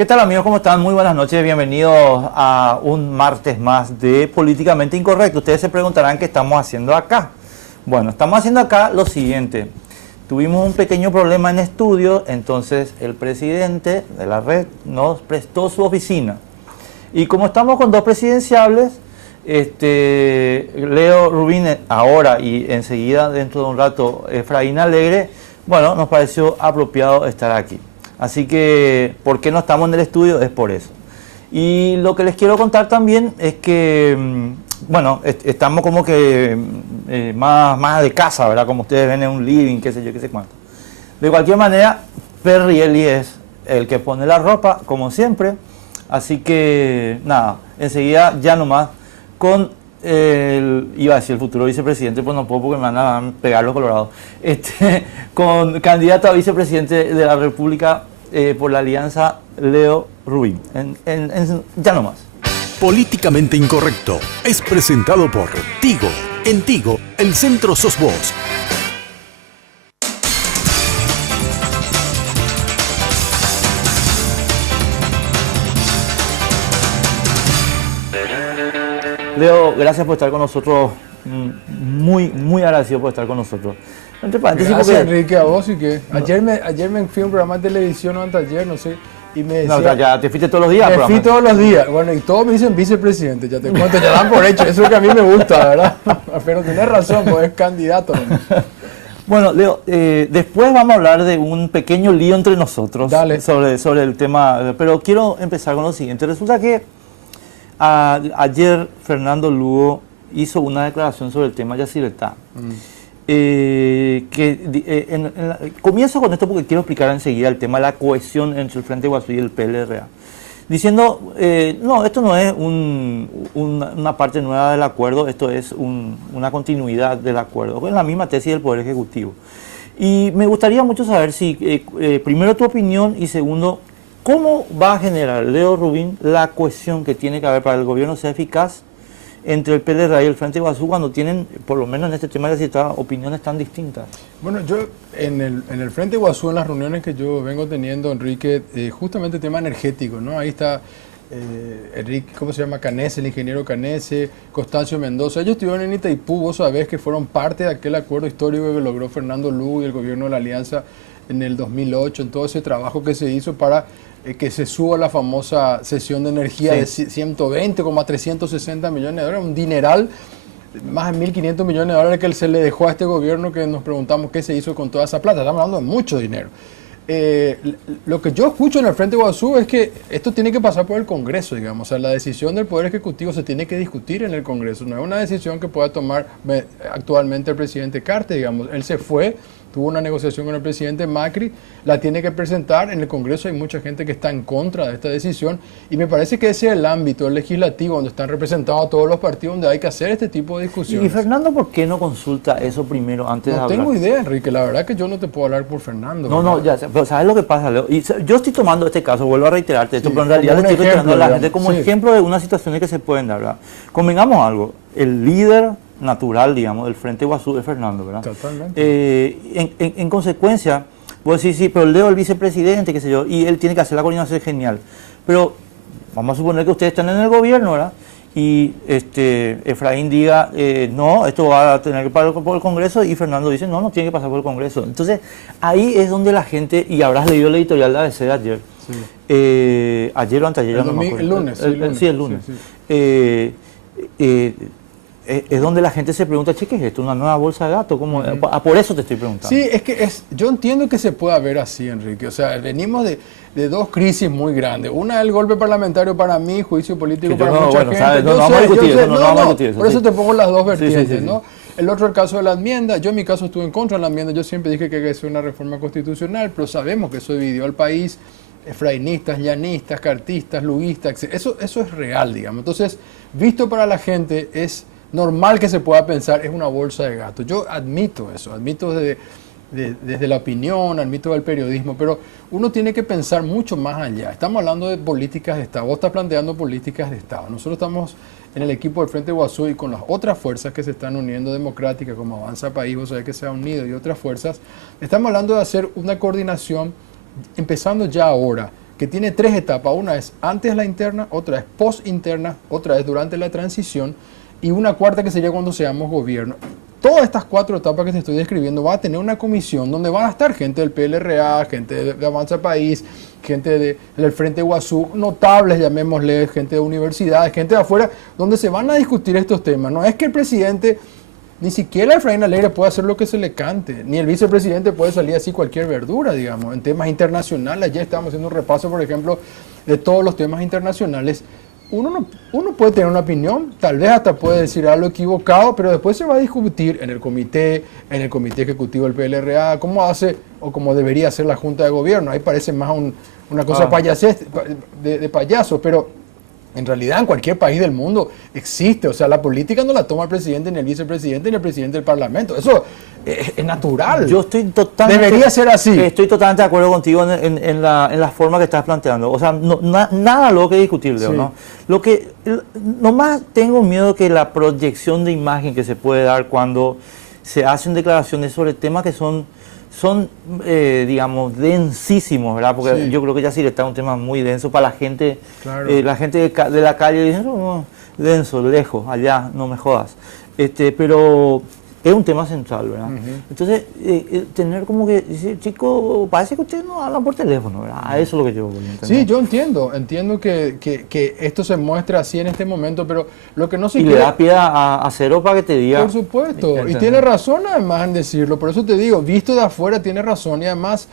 ¿Qué tal, amigos? ¿Cómo están? Muy buenas noches, bienvenidos a un martes más de Políticamente Incorrecto. Ustedes se preguntarán qué estamos haciendo acá. Bueno, estamos haciendo acá lo siguiente. Tuvimos un pequeño problema en estudio, entonces el presidente de la red nos prestó su oficina. Y como estamos con dos presidenciables, Leo Rubín ahora y enseguida, dentro de un rato, Efraín Alegre, bueno, nos pareció apropiado estar aquí. Así que, ¿por qué no estamos en el estudio? Es por eso. Y lo que les quiero contar también es que, bueno, estamos como que más de casa, ¿verdad? Como ustedes ven en un living, qué sé yo, qué sé cuánto. De cualquier manera, Perrielli es el que pone la ropa, como siempre. Así que, nada, enseguida ya nomás con iba a decir el futuro vicepresidente, pues no puedo porque me van a pegar los colorados, con candidato a vicepresidente de la República por la Alianza, Leo Rubín. Ya nomás. Políticamente Incorrecto es presentado por Tigo. En Tigo, el centro sos vos. Leo, gracias por estar con nosotros, muy agradecido por estar con nosotros. Gracias, porque Enrique, a vos y que ayer me fui a un programa de televisión o anteayer, no sé, y me decía... No, ya te fuiste todos los días. Me fui todos los días, bueno, y todos me dicen vicepresidente, ya te cuento, ya dan por hecho, eso es lo que a mí me gusta, ¿verdad? Pero tenés razón, pues es candidato, ¿no? Bueno, Leo, después vamos a hablar de un pequeño lío entre nosotros sobre el tema, pero quiero empezar con lo siguiente. Resulta que ayer Fernando Lugo hizo una declaración sobre el tema Yacyretá. Comienzo con esto porque quiero explicar enseguida el tema de la cohesión entre el Frente Guasú y el PLRA. Diciendo, no, esto no es una parte nueva del acuerdo, esto es una continuidad del acuerdo, con la misma tesis del Poder Ejecutivo. Y me gustaría mucho saber si, primero tu opinión y segundo, ¿cómo va a generar Leo Rubín la cohesión que tiene que haber para que el gobierno sea eficaz entre el PLRA y el Frente Guasú cuando tienen, por lo menos en este tema de la ciudad, opiniones tan distintas? Bueno, yo en el Frente Guasú, en las reuniones que yo vengo teniendo, Enrique, justamente el tema energético, ¿no? Ahí está Enrique, ¿cómo se llama? Canese, el ingeniero Canese, Constancio Mendoza. Ellos estuvieron en Itaipú, vos sabés que fueron parte de aquel acuerdo histórico que logró Fernando Lugo y el gobierno de la Alianza en el 2008, en todo ese trabajo que se hizo para que se suba la famosa cesión de energía de 120,360 millones de dólares, un dineral, más de 1.500 millones de dólares que se le dejó a este gobierno, que nos preguntamos qué se hizo con toda esa plata. Estamos hablando de mucho dinero. Lo que yo escucho en el Frente Guasú es que esto tiene que pasar por el Congreso, digamos. O sea, la decisión del Poder Ejecutivo se tiene que discutir en el Congreso. No es una decisión que pueda tomar actualmente el presidente Cartes, digamos. Él se fue, tuvo una negociación con el presidente Macri, la tiene que presentar en el Congreso. Hay mucha gente que está en contra de esta decisión y me parece que ese es el ámbito legislativo donde están representados todos los partidos, donde hay que hacer este tipo de discusiones. ¿Y Fernando por qué no consulta eso primero antes de hablar? No tengo idea, Enrique, la verdad que yo no te puedo hablar por Fernando. No, ya, pero ¿sabes lo que pasa, Leo? Y yo estoy tomando este caso, vuelvo a reiterarte esto, pero en realidad le estoy reiterando a la gente como ejemplo de unas situaciones que se pueden dar, ¿verdad? Convengamos algo, el líder natural, digamos, del Frente Guasú es Fernando, ¿verdad? Totalmente. En consecuencia, vos decís, sí, pero Leo el vicepresidente, qué sé yo, y él tiene que hacer la coordinación genial. Pero vamos a suponer que ustedes están en el gobierno, ¿verdad? Y Efraín diga, no, esto va a tener que pasar por el Congreso, y Fernando dice, no tiene que pasar por el Congreso. Entonces, ahí es donde la gente, y habrás leído el editorial de ABC de ayer, ayer o anteayer, no me acuerdo. El lunes. Sí, el lunes. Es donde la gente se pregunta, che, ¿qué es esto? ¿Una nueva bolsa de gato? ¿Cómo? Por eso te estoy preguntando. Sí, es que yo entiendo que se pueda ver así, Enrique. O sea, venimos de dos crisis muy grandes. Una, el golpe parlamentario para mí, juicio político para mucha gente. No vamos a discutir eso. Por eso te pongo las dos vertientes, ¿no? El otro, el caso de la enmienda. Yo en mi caso estuve en contra de la enmienda. Yo siempre dije que hay que hacer una reforma constitucional, pero sabemos que eso dividió al país. Efrainistas, llanistas, cartistas, luguistas, eso es real, digamos. Entonces, visto para la gente, es normal que se pueda pensar es una bolsa de gato. Yo admito eso, admito desde la opinión, admito del periodismo, pero uno tiene que pensar mucho más allá. Estamos hablando de políticas de Estado, vos estás planteando políticas de Estado. Nosotros estamos en el equipo del Frente Guasú y con las otras fuerzas que se están uniendo democráticas, como Avanza País, vos sabés que se ha unido, y otras fuerzas, estamos hablando de hacer una coordinación, empezando ya ahora, que tiene 3 etapas. Una es antes la interna, otra es post interna, otra es durante la transición y una cuarta que sería cuando seamos gobierno. Todas estas 4 etapas que te estoy describiendo va a tener una comisión donde van a estar gente del PLRA, gente de Avanza País, gente del Frente Iguazú, notables, llamémosle, gente de universidades, gente de afuera, donde se van a discutir estos temas. No es que el presidente, ni siquiera Efraín Alegre puede hacer lo que se le cante, ni el vicepresidente puede salir así cualquier verdura, digamos. En temas internacionales, ayer estábamos haciendo un repaso, por ejemplo, de todos los temas internacionales. Uno puede tener una opinión, tal vez hasta puede decir algo equivocado, pero después se va a discutir en el comité ejecutivo del PLRA, cómo hace o cómo debería hacer la Junta de Gobierno. Ahí parece más una cosa de payaso, pero en realidad en cualquier país del mundo existe. O sea, la política no la toma el presidente, ni el vicepresidente, ni el presidente del Parlamento. Eso es natural. Yo estoy totalmente... Debería ser así. Estoy totalmente de acuerdo contigo en la forma que estás planteando. O sea, nada luego que discutir, Leo, Sí. ¿no? Nomás tengo miedo que la proyección de imagen que se puede dar cuando se hacen declaraciones sobre temas que son digamos, densísimos, ¿verdad? Porque Sí. yo creo que ya sí está un tema muy denso para la gente. Claro. La gente de la calle dice, no, denso, lejos, allá, no me jodas. Pero es un tema central, ¿verdad? Entonces, tener como que decir, chico, parece que ustedes no hablan por teléfono, ¿verdad? Eso es lo que yo voy a entender. Sí, yo entiendo que esto se muestra así en este momento, pero lo que no se Y le da pie a Cero para que te diga. Por supuesto, y ¿Entendés? tiene razón además en decirlo, por eso te digo, visto de afuera tiene razón y además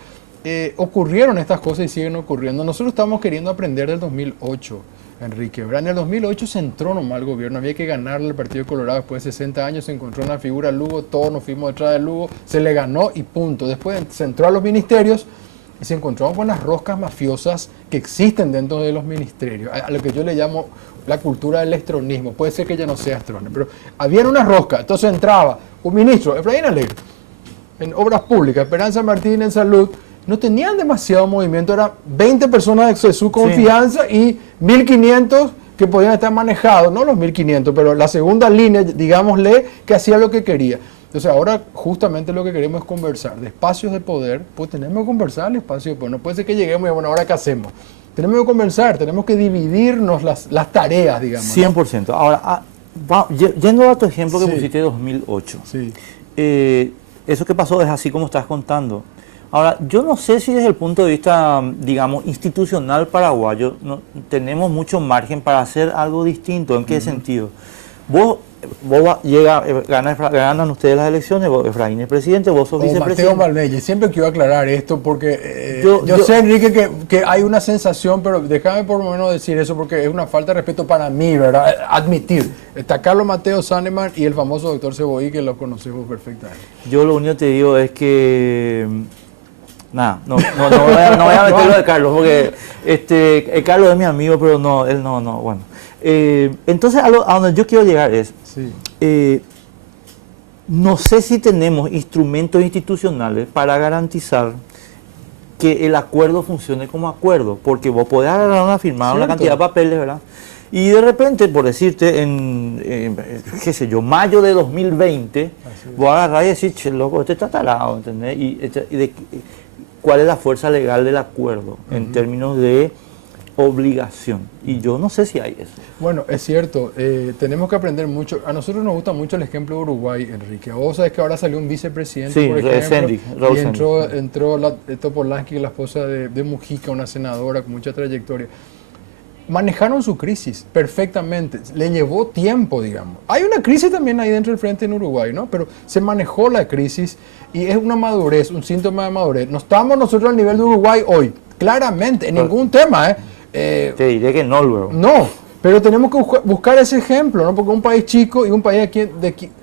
ocurrieron estas cosas y siguen ocurriendo. Nosotros estamos queriendo aprender del 2008, Enrique, ¿verdad? En el 2008 se entró nomás el gobierno, había que ganarle al Partido Colorado después de 60 años, se encontró una figura Lugo, todos nos fuimos detrás de Lugo, se le ganó y punto. Después se entró a los ministerios y se encontró con las roscas mafiosas que existen dentro de los ministerios, a lo que yo le llamo la cultura del estronismo. Puede ser que ya no sea estrone, pero había una rosca, entonces entraba un ministro, Efraín Alegre, en Obras Públicas, Esperanza Martín en Salud, no tenían demasiado movimiento, eran 20 personas de su confianza y 1.500 que podían estar manejados, no los 1.500, pero la segunda línea, digámosle, que hacía lo que quería. Entonces ahora justamente lo que queremos es conversar de espacios de poder, pues tenemos que conversar el espacio de poder, no puede ser que lleguemos y bueno, ¿ahora qué hacemos? Tenemos que conversar, tenemos que dividirnos las tareas, digamos. 100%. Ahora, yendo a tu ejemplo que Sí. pusiste de 2008, Sí. eso que pasó es así como estás contando. Ahora, yo no sé si desde el punto de vista, digamos, institucional paraguayo, tenemos mucho margen para hacer algo distinto. ¿En qué sentido? Vos ganan ustedes las elecciones, Efraín es presidente, vos sos vicepresidente. Mateo Malmelle, siempre quiero aclarar esto porque Yo sé, Enrique, que hay una sensación, pero déjame por lo menos decir eso porque es una falta de respeto para mí, ¿verdad? Admitir. Está Carlos Mateo Saneman y el famoso doctor Ceboí, que lo conocemos perfectamente. Yo lo único que te digo es que... Nada, no voy a meterlo de Carlos, porque Carlos es mi amigo, pero no, él no, bueno. Entonces, a donde yo quiero llegar es, Sí. no sé si tenemos instrumentos institucionales para garantizar que el acuerdo funcione como acuerdo, porque vos podés agarrar una firmada, una Cierto. cantidad de papeles, ¿verdad? Y de repente, por decirte, qué sé yo, mayo de 2020, vos agarrás y decís, che, loco, este está talado, ¿entendés? ¿Cuál es la fuerza legal del acuerdo en términos de obligación? Y yo no sé si hay eso. Bueno, es cierto, tenemos que aprender mucho. A nosotros nos gusta mucho el ejemplo de Uruguay, Enrique. Vos sabés que ahora salió un vicepresidente, Sí, por ejemplo, Sendik, Raúl y entró Topolansky, la esposa de Mujica, una senadora con mucha trayectoria. Manejaron su crisis perfectamente, le llevó tiempo, digamos. Hay una crisis también ahí dentro del frente en Uruguay, ¿no? Pero se manejó la crisis y es una madurez, un síntoma de madurez. No estamos nosotros al nivel de Uruguay hoy, claramente, en ningún tema, Te diré que no luego. no, pero tenemos que buscar ese ejemplo, ¿no? Porque un país chico y un país aquí,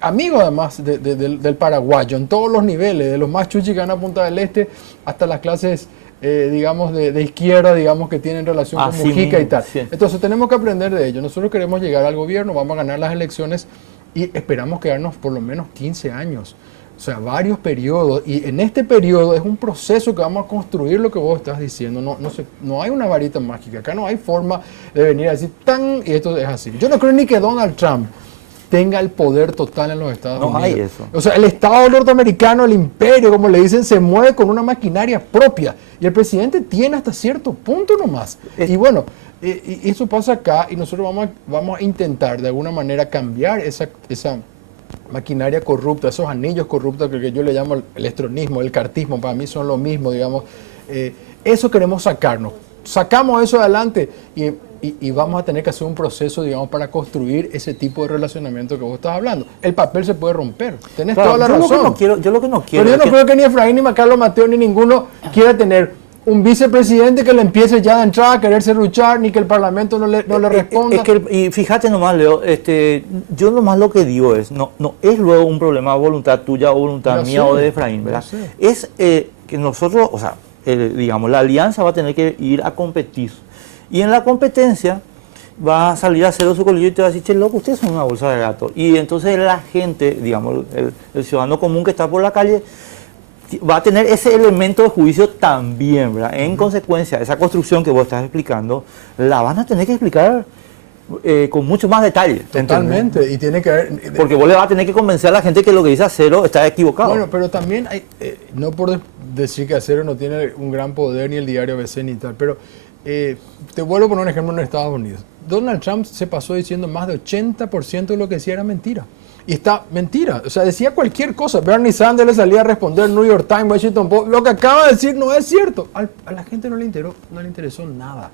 amigo además del paraguayo, en todos los niveles, de los más chuchis que van a Punta del Este hasta las clases, digamos, de izquierda, digamos, que tienen relación con Así Mujica y mismo, tal. sí. Entonces tenemos que aprender de ello. Nosotros queremos llegar al gobierno, vamos a ganar las elecciones y esperamos quedarnos por lo menos 15 años. O sea, varios periodos, y en este periodo es un proceso que vamos a construir lo que vos estás diciendo. No hay una varita mágica, acá no hay forma de venir a decir tan y esto es así. Yo no creo ni que Donald Trump tenga el poder total en los Estados Unidos. No hay eso. O sea, el Estado norteamericano, el imperio, como le dicen, se mueve con una maquinaria propia. Y el presidente tiene hasta cierto punto nomás. Y bueno, y eso pasa acá y nosotros vamos a intentar de alguna manera cambiar esa maquinaria corrupta, esos anillos corruptos que yo le llamo el estronismo, el cartismo, para mí son lo mismo, digamos. Eso queremos sacarnos. Sacamos eso adelante y vamos a tener que hacer un proceso, digamos, para construir ese tipo de relacionamiento que vos estás hablando. El papel se puede romper. Tenés toda la razón. Yo lo que no quiero. Pero yo no creo que ni Efraín, ni Carlos Mateo, ni ninguno quiera tener un vicepresidente que le empiece ya de entrada a quererse luchar, ni que el Parlamento no le responda. Y fíjate nomás, Leo, yo nomás lo que digo es, no es luego un problema de voluntad tuya o voluntad mía o de Efraín, ¿verdad? Es que nosotros, o sea, digamos, la alianza va a tener que ir a competir. Y en la competencia va a salir a cero su colillo y te va a decir, che, loco, ustedes son una bolsa de gato. Y entonces la gente, digamos, el ciudadano común que está por la calle, va a tener ese elemento de juicio también, ¿verdad? En consecuencia, esa construcción que vos estás explicando, la van a tener que explicar con mucho más detalle. Totalmente, ¿entendés? Y tiene que haber... Porque vos le vas a tener que convencer a la gente que lo que dice Acero está equivocado. Bueno, pero también hay, no por decir que Acero no tiene un gran poder, ni el diario ABC ni tal, pero te vuelvo a poner un ejemplo en Estados Unidos. Donald Trump se pasó diciendo más de 80% de lo que decía era mentira. Y está mentira, o sea, decía cualquier cosa. Bernie Sanders le salía a responder, New York Times, Washington Post, lo que acaba de decir no es cierto. A la gente no le interesó nada.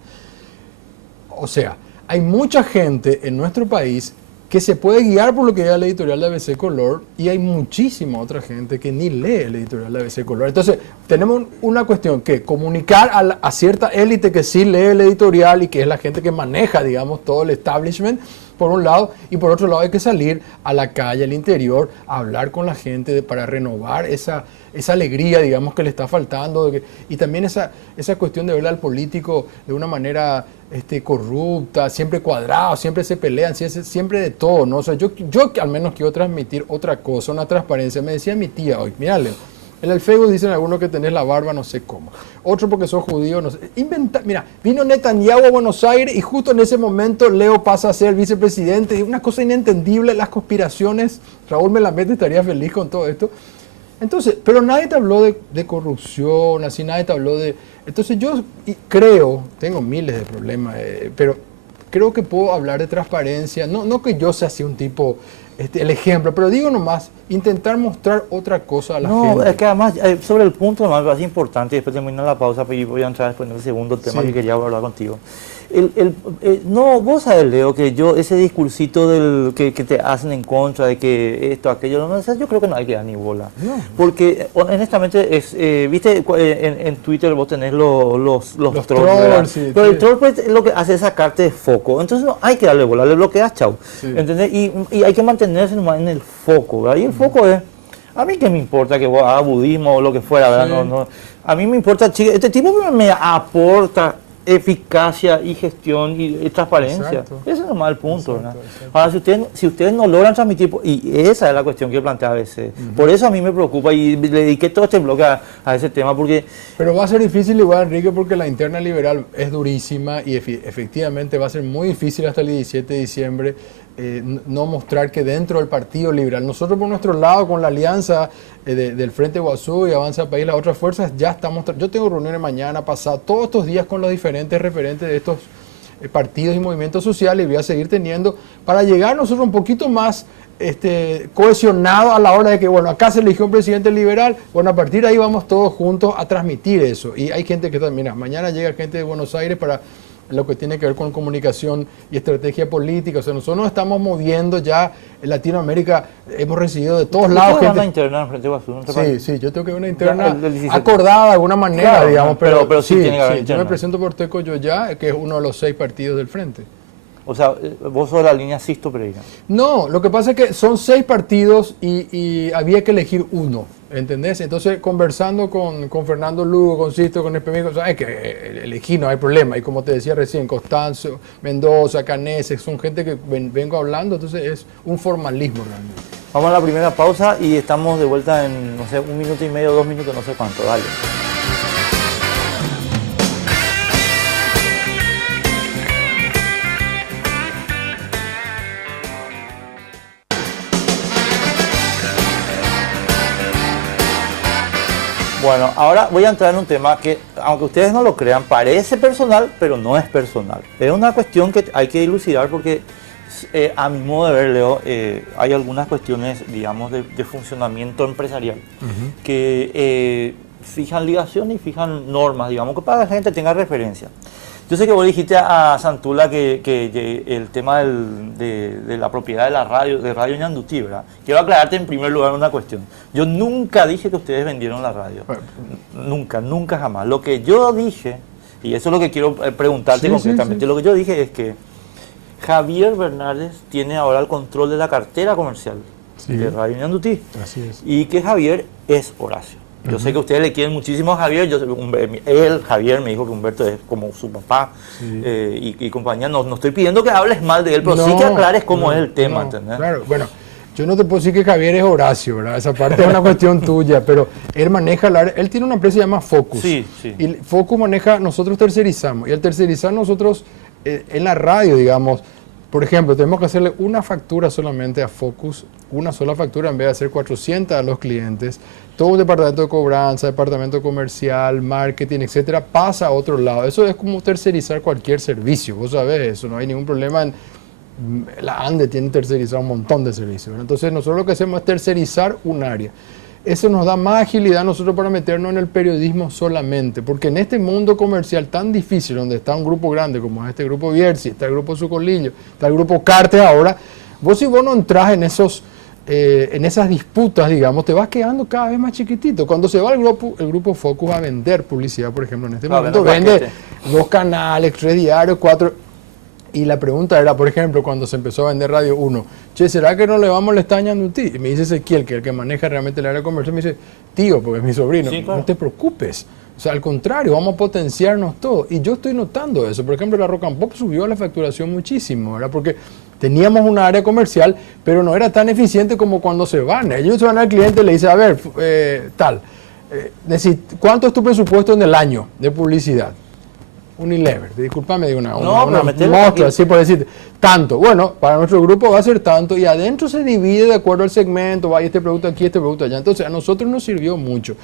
O sea, hay mucha gente en nuestro país que se puede guiar por lo que diga el editorial de ABC Color y hay muchísima otra gente que ni lee el editorial de ABC Color. Entonces, tenemos una cuestión que comunicar a cierta élite que sí lee el editorial y que es la gente que maneja, digamos, todo el establishment, por un lado, y por otro lado hay que salir a la calle, al interior, a hablar con la gente para renovar esa alegría, digamos, que le está faltando, y también esa cuestión de ver al político de una manera corrupta, siempre cuadrado, siempre se pelean, siempre de todo, ¿no? O sea, yo al menos quiero transmitir otra cosa, una transparencia. Me decía mi tía hoy, mira, Leo, en el Facebook dicen algunos que tenés la barba no sé cómo, otro porque sos judío, no sé. Mira, vino Netanyahu a Buenos Aires y justo en ese momento Leo pasa a ser vicepresidente, y una cosa inentendible, las conspiraciones. Raúl Melamed estaría feliz con todo esto. Entonces, pero nadie te habló de corrupción, así nadie te habló de... Entonces yo creo, tengo miles de problemas, pero creo que puedo hablar de transparencia, no que yo sea así un tipo, el ejemplo, pero digo nomás, intentar mostrar otra cosa a la gente. No, es que además, sobre el punto más es importante, y después termino la pausa, pero voy a entrar después en el segundo tema que quería hablar contigo. No, vos sabés, Leo, que ese discursito que te hacen en contra de que esto, aquello, no, yo creo que no hay que dar ni bola. No. Porque, honestamente, viste, en Twitter vos tenés los trolls, sí, pero el troll pues, lo que hace es sacarte de foco. Entonces no hay que darle bola, le bloqueas, chau. Sí. ¿Entendés? Y hay que mantenerse en el foco, ¿verdad? Y el foco es, a mí qué me importa que vos hagas budismo o lo que fuera, ¿verdad? Sí. No, a mí me importa, este tipo me aporta eficacia y gestión y transparencia. Exacto. Ese es nomás el punto, exacto, ¿verdad? Exacto. Ahora, si ustedes no logran transmitir, y esa es la cuestión que yo planteé a veces, por eso a mí me preocupa y le dediqué todo este bloque a ese tema, porque... Pero va a ser difícil igual, Enrique, porque la interna liberal es durísima y efectivamente va a ser muy difícil hasta el 17 de diciembre no mostrar que dentro del Partido Liberal, nosotros por nuestro lado, con la alianza del Frente Guazú y Avanza País, las otras fuerzas, ya estamos, yo tengo reuniones mañana, pasado, todos estos días con los diferentes referentes de estos partidos y movimientos sociales, y voy a seguir teniendo, para llegar nosotros un poquito más cohesionados a la hora de que, bueno, acá se eligió un presidente liberal, bueno, a partir de ahí vamos todos juntos a transmitir eso. Y hay gente que está, mira, mañana llega gente de Buenos Aires para lo que tiene que ver con comunicación y estrategia política. O sea, nosotros nos estamos moviendo ya en Latinoamérica, hemos recibido de todos lados gente. Una interna en Frente Guazú, ¿no? Sí, yo tengo que ver una interna acordada de alguna manera, claro, digamos, pero sí tiene que haber interna. Yo me presento por Teco Yoyá, que es uno de los 6 partidos del Frente. O sea, vos sos la línea Sisto Pereira. No, lo que pasa es que son 6 partidos y había que elegir uno, ¿entendés? Entonces, conversando con Fernando Lugo, con Sisto, con el PMI, sabes que elegir no hay problema. Y como te decía recién, Constancio, Mendoza, Caneses, son gente que vengo hablando, entonces es un formalismo realmente. Vamos a la primera pausa y estamos de vuelta en, no sé, 1 minuto y medio, 2 minutos, no sé cuánto. Dale. Bueno, ahora voy a entrar en un tema que, aunque ustedes no lo crean, parece personal, pero no es personal. Es una cuestión que hay que dilucidar porque, a mi modo de ver, Leo, hay algunas cuestiones, digamos, de funcionamiento empresarial que fijan ligaciones y fijan normas, digamos, que para que la gente tenga referencia. Yo sé que vos dijiste a Santula que el tema de la propiedad de la radio, de Radio Ñandutí, ¿verdad? Quiero aclararte en primer lugar una cuestión. Yo nunca dije que ustedes vendieron la radio. Nunca, nunca jamás. Lo que yo dije, y eso es lo que quiero preguntarte concretamente, lo que yo dije es que Javier Bernardes tiene ahora el control de la cartera comercial de Radio Ñandutí. Así es. Y que Javier es Horacio. Yo sé que ustedes le quieren muchísimo a Javier. Javier, me dijo que Humberto es como su papá y compañía. No estoy pidiendo que hables mal de él, pero sí que aclares cómo es el tema, ¿entendés? Claro, bueno, yo no te puedo decir que Javier es Horacio, ¿verdad? Esa parte es una cuestión tuya, pero él maneja, él tiene una empresa que se llama Focus. Sí, sí. Y Focus maneja, nosotros tercerizamos. Y al tercerizar nosotros, en la radio, digamos, por ejemplo, tenemos que hacerle una factura solamente a Focus, una sola factura en vez de hacer 400 a los clientes. Todo el departamento de cobranza, departamento comercial, marketing, etcétera, pasa a otro lado. Eso es como tercerizar cualquier servicio. Vos sabés eso, no hay ningún problema. La ANDE tiene tercerizado un montón de servicios, ¿verdad? Entonces, nosotros lo que hacemos es tercerizar un área. Eso nos da más agilidad a nosotros para meternos en el periodismo solamente, porque en este mundo comercial tan difícil, donde está un grupo grande como este grupo Bierzi, está el grupo Sucolillo, está el grupo Carte ahora, si vos no entras en esas disputas, digamos, te vas quedando cada vez más chiquitito. Cuando se va el grupo Focus a vender publicidad, por ejemplo, en este momento vende 2 canales, 3 diarios, 4... Y la pregunta era, por ejemplo, cuando se empezó a vender Radio 1, ¿será que no le vamos a molestar a Ñandutí? Y me dice Ezequiel, que es el que maneja realmente el área comercial, me dice, tío, porque es mi sobrino, sí, claro, no te preocupes. O sea, al contrario, vamos a potenciarnos todo. Y yo estoy notando eso. Por ejemplo, la Rock and Pop subió la facturación muchísimo, ¿verdad? Porque teníamos una área comercial, pero no era tan eficiente como cuando se van. Ellos se van al cliente y le dicen, a ver, ¿cuánto es tu presupuesto en el año de publicidad? Unilever, discúlpame, digo una muestra, así por decir, tanto. Bueno, para nuestro grupo va a ser tanto y adentro se divide de acuerdo al segmento, va este producto aquí, este producto allá. Entonces, a nosotros nos sirvió mucho.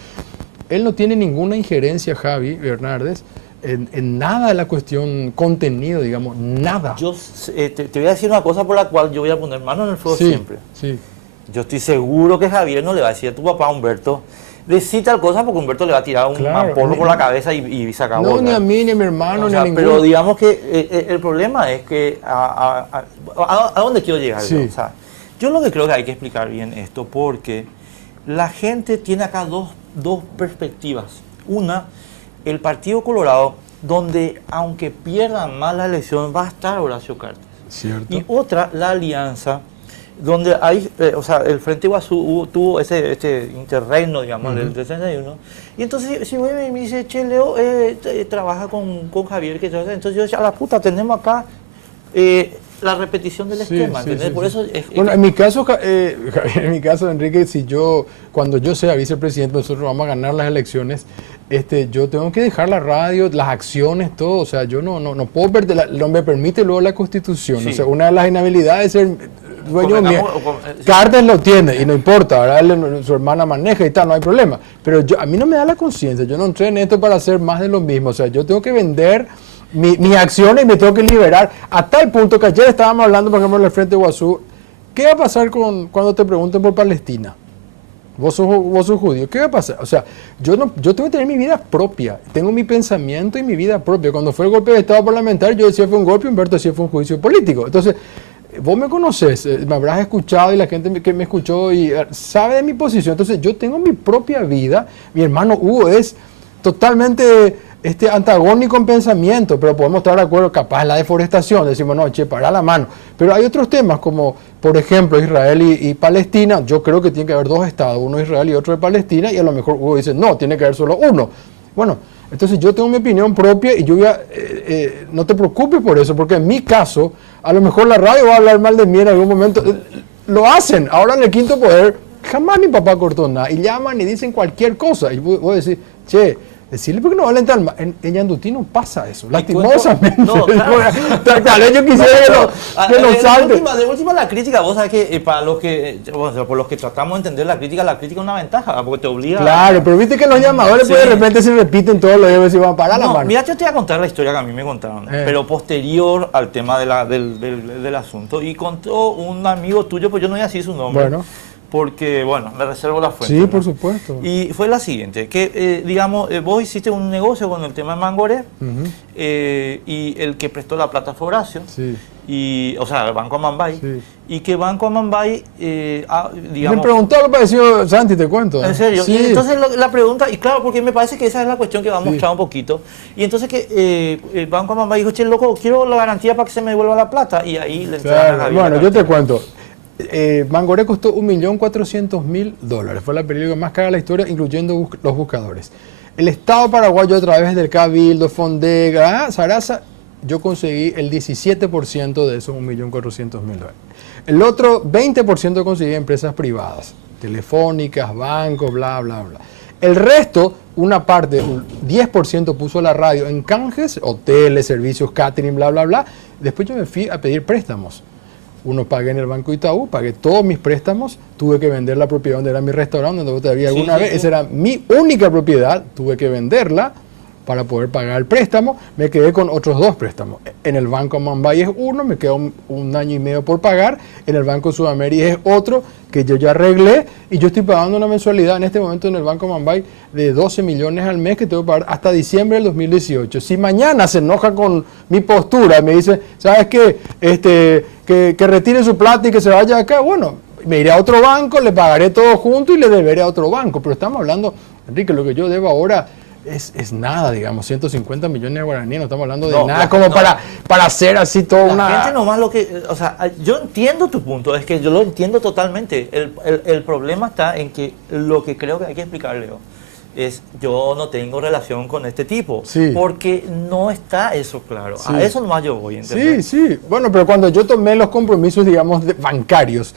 Él no tiene ninguna injerencia, Javi Bernardes, en nada de la cuestión contenido, digamos, nada. Yo te voy a decir una cosa por la cual yo voy a poner mano en el fuego siempre. Sí. Yo estoy seguro que Javier no le va a decir a tu papá, Humberto, decí tal cosa porque Humberto le va a tirar un polvo por la cabeza y se acabó. No, ni a mí, ni a mi hermano, ni a ninguno. Pero digamos que el problema es que ¿a dónde quiero llegar? Sí. O sea, yo lo que creo que hay que explicar bien esto porque la gente tiene acá dos perspectivas. Una, el Partido Colorado, donde aunque pierdan más la elección va a estar Horacio Cartes. Cierto. Y otra, la alianza, donde hay, el Frente Iguazú tuvo este interregno, digamos, del 61. Y entonces, si me dice, Leo, trabaja con Javier, entonces yo decía, a la puta, tenemos acá la repetición del esquema, ¿entendés? Por eso bueno, en mi caso, Javier, en mi caso, Enrique, cuando yo sea vicepresidente, nosotros vamos a ganar las elecciones, yo tengo que dejar la radio, las acciones, todo, o sea, yo no puedo perder, no me permite luego la Constitución, o sea, una de las inhabilidades es ser dueño mío. Cartes lo tiene y no importa, ahora su hermana maneja y tal, no hay problema, pero a mí no me da la conciencia, yo no entré en esto para hacer más de lo mismo, o sea, yo tengo que vender mis acciones y me tengo que liberar a tal punto que ayer estábamos hablando, por ejemplo, en el Frente Iguazú, ¿qué va a pasar cuando te pregunten por Palestina? Vos sos judío, ¿qué va a pasar? O sea, yo tengo que tener mi vida propia, tengo mi pensamiento y mi vida propia. Cuando fue el golpe de Estado parlamentario, yo decía fue un golpe, Humberto decía fue un juicio político. Entonces, vos me conoces, me habrás escuchado y la gente que me escuchó y sabe de mi posición. Entonces, yo tengo mi propia vida, mi hermano Hugo es totalmente antagónico en pensamiento, pero podemos estar de acuerdo, capaz en la deforestación, decimos, no, para la mano. Pero hay otros temas como, por ejemplo, Israel y Palestina. Yo creo que tiene que haber 2 estados, uno de Israel y otro de Palestina, y a lo mejor Hugo dice, no, tiene que haber solo uno. Bueno, entonces yo tengo mi opinión propia y yo no te preocupes por eso, porque en mi caso, a lo mejor la radio va a hablar mal de mí en algún momento. Lo hacen, ahora en el Quinto Poder, jamás mi papá cortó nada, y llaman y dicen cualquier cosa, y vos decís, Decirle porque no valen tan mal. En Yandutí no pasa eso, Y lastimosamente. no, claro. Tal vez yo quisiera que nos salte. De última la crítica, vos sabés que para los que, bueno, por los que tratamos de entender la crítica es una ventaja, porque te obliga Claro, pero viste que los llamadores Sí. pues de repente se repiten todos los días y van a parar la No, mano. mira, yo te voy a contar la historia que a mí me contaron, pero posterior al tema del asunto. Y contó un amigo tuyo, pues yo no voy a decir su nombre. Bueno. Porque, bueno, me reservo la fuente. Sí, ¿no? por supuesto. Y fue la siguiente, que digamos, vos hiciste un negocio con el tema de Mangoré, y el que prestó la plata fue Horacio, Sí. y, o sea, el Banco Amambay, Sí. y que Banco Amambay, digamos... Me preguntó lo parecido Santi, te cuento. ¿En serio? Sí. Y entonces la pregunta, y claro, porque me parece que esa es la cuestión que va a Sí. mostrar un poquito, y entonces que el Banco Amambay dijo, che, loco, quiero la garantía para que se me devuelva la plata, y ahí le entregan a Claro, Javier bueno, la yo te cartera. cuento. Mangoré costó $1.400.000. Fue la película más cara de la historia, incluyendo los buscadores. El Estado paraguayo, a través del Cabildo, Fondega, Sarasa, yo conseguí el 17% de esos $1.400.000. El otro 20% conseguí en empresas privadas, telefónicas, bancos, bla, bla, bla. El resto, una parte, un 10% puso la radio en canjes, hoteles, servicios, catering, bla, bla, bla. Después yo me fui a pedir préstamos. Uno pagué en el Banco Itaú, pagué todos mis préstamos, tuve que vender la propiedad donde era mi restaurante, donde todavía alguna Sí, vez, sí. esa era mi única propiedad, tuve que venderla para poder pagar el préstamo, me quedé con otros 2 préstamos. En el Banco Amambay es uno, me quedó un año y medio por pagar, en el Banco Sudamérica es otro, que yo ya arreglé, y yo estoy pagando una mensualidad en este momento en el Banco Amambay de 12 millones al mes que tengo que pagar hasta diciembre del 2018. Si mañana se enoja con mi postura y me dice, ¿sabes qué? Que retire su plata y que se vaya acá, bueno, me iré a otro banco, le pagaré todo junto y le deberé a otro banco. Pero estamos hablando, Enrique, lo que yo debo ahora es nada, digamos, 150 millones de guaraníes, no estamos hablando de No, nada no, como no. para hacer así toda La una... gente nomás lo que, o sea, yo entiendo tu punto, es que yo lo entiendo totalmente. El problema está en que lo que creo que hay que explicar, Leo, es yo no tengo relación con este tipo, Sí. porque no está eso claro. Sí. A eso nomás yo voy, Sí, ¿entendés? sí. Bueno, pero cuando yo tomé los compromisos, digamos, bancarios,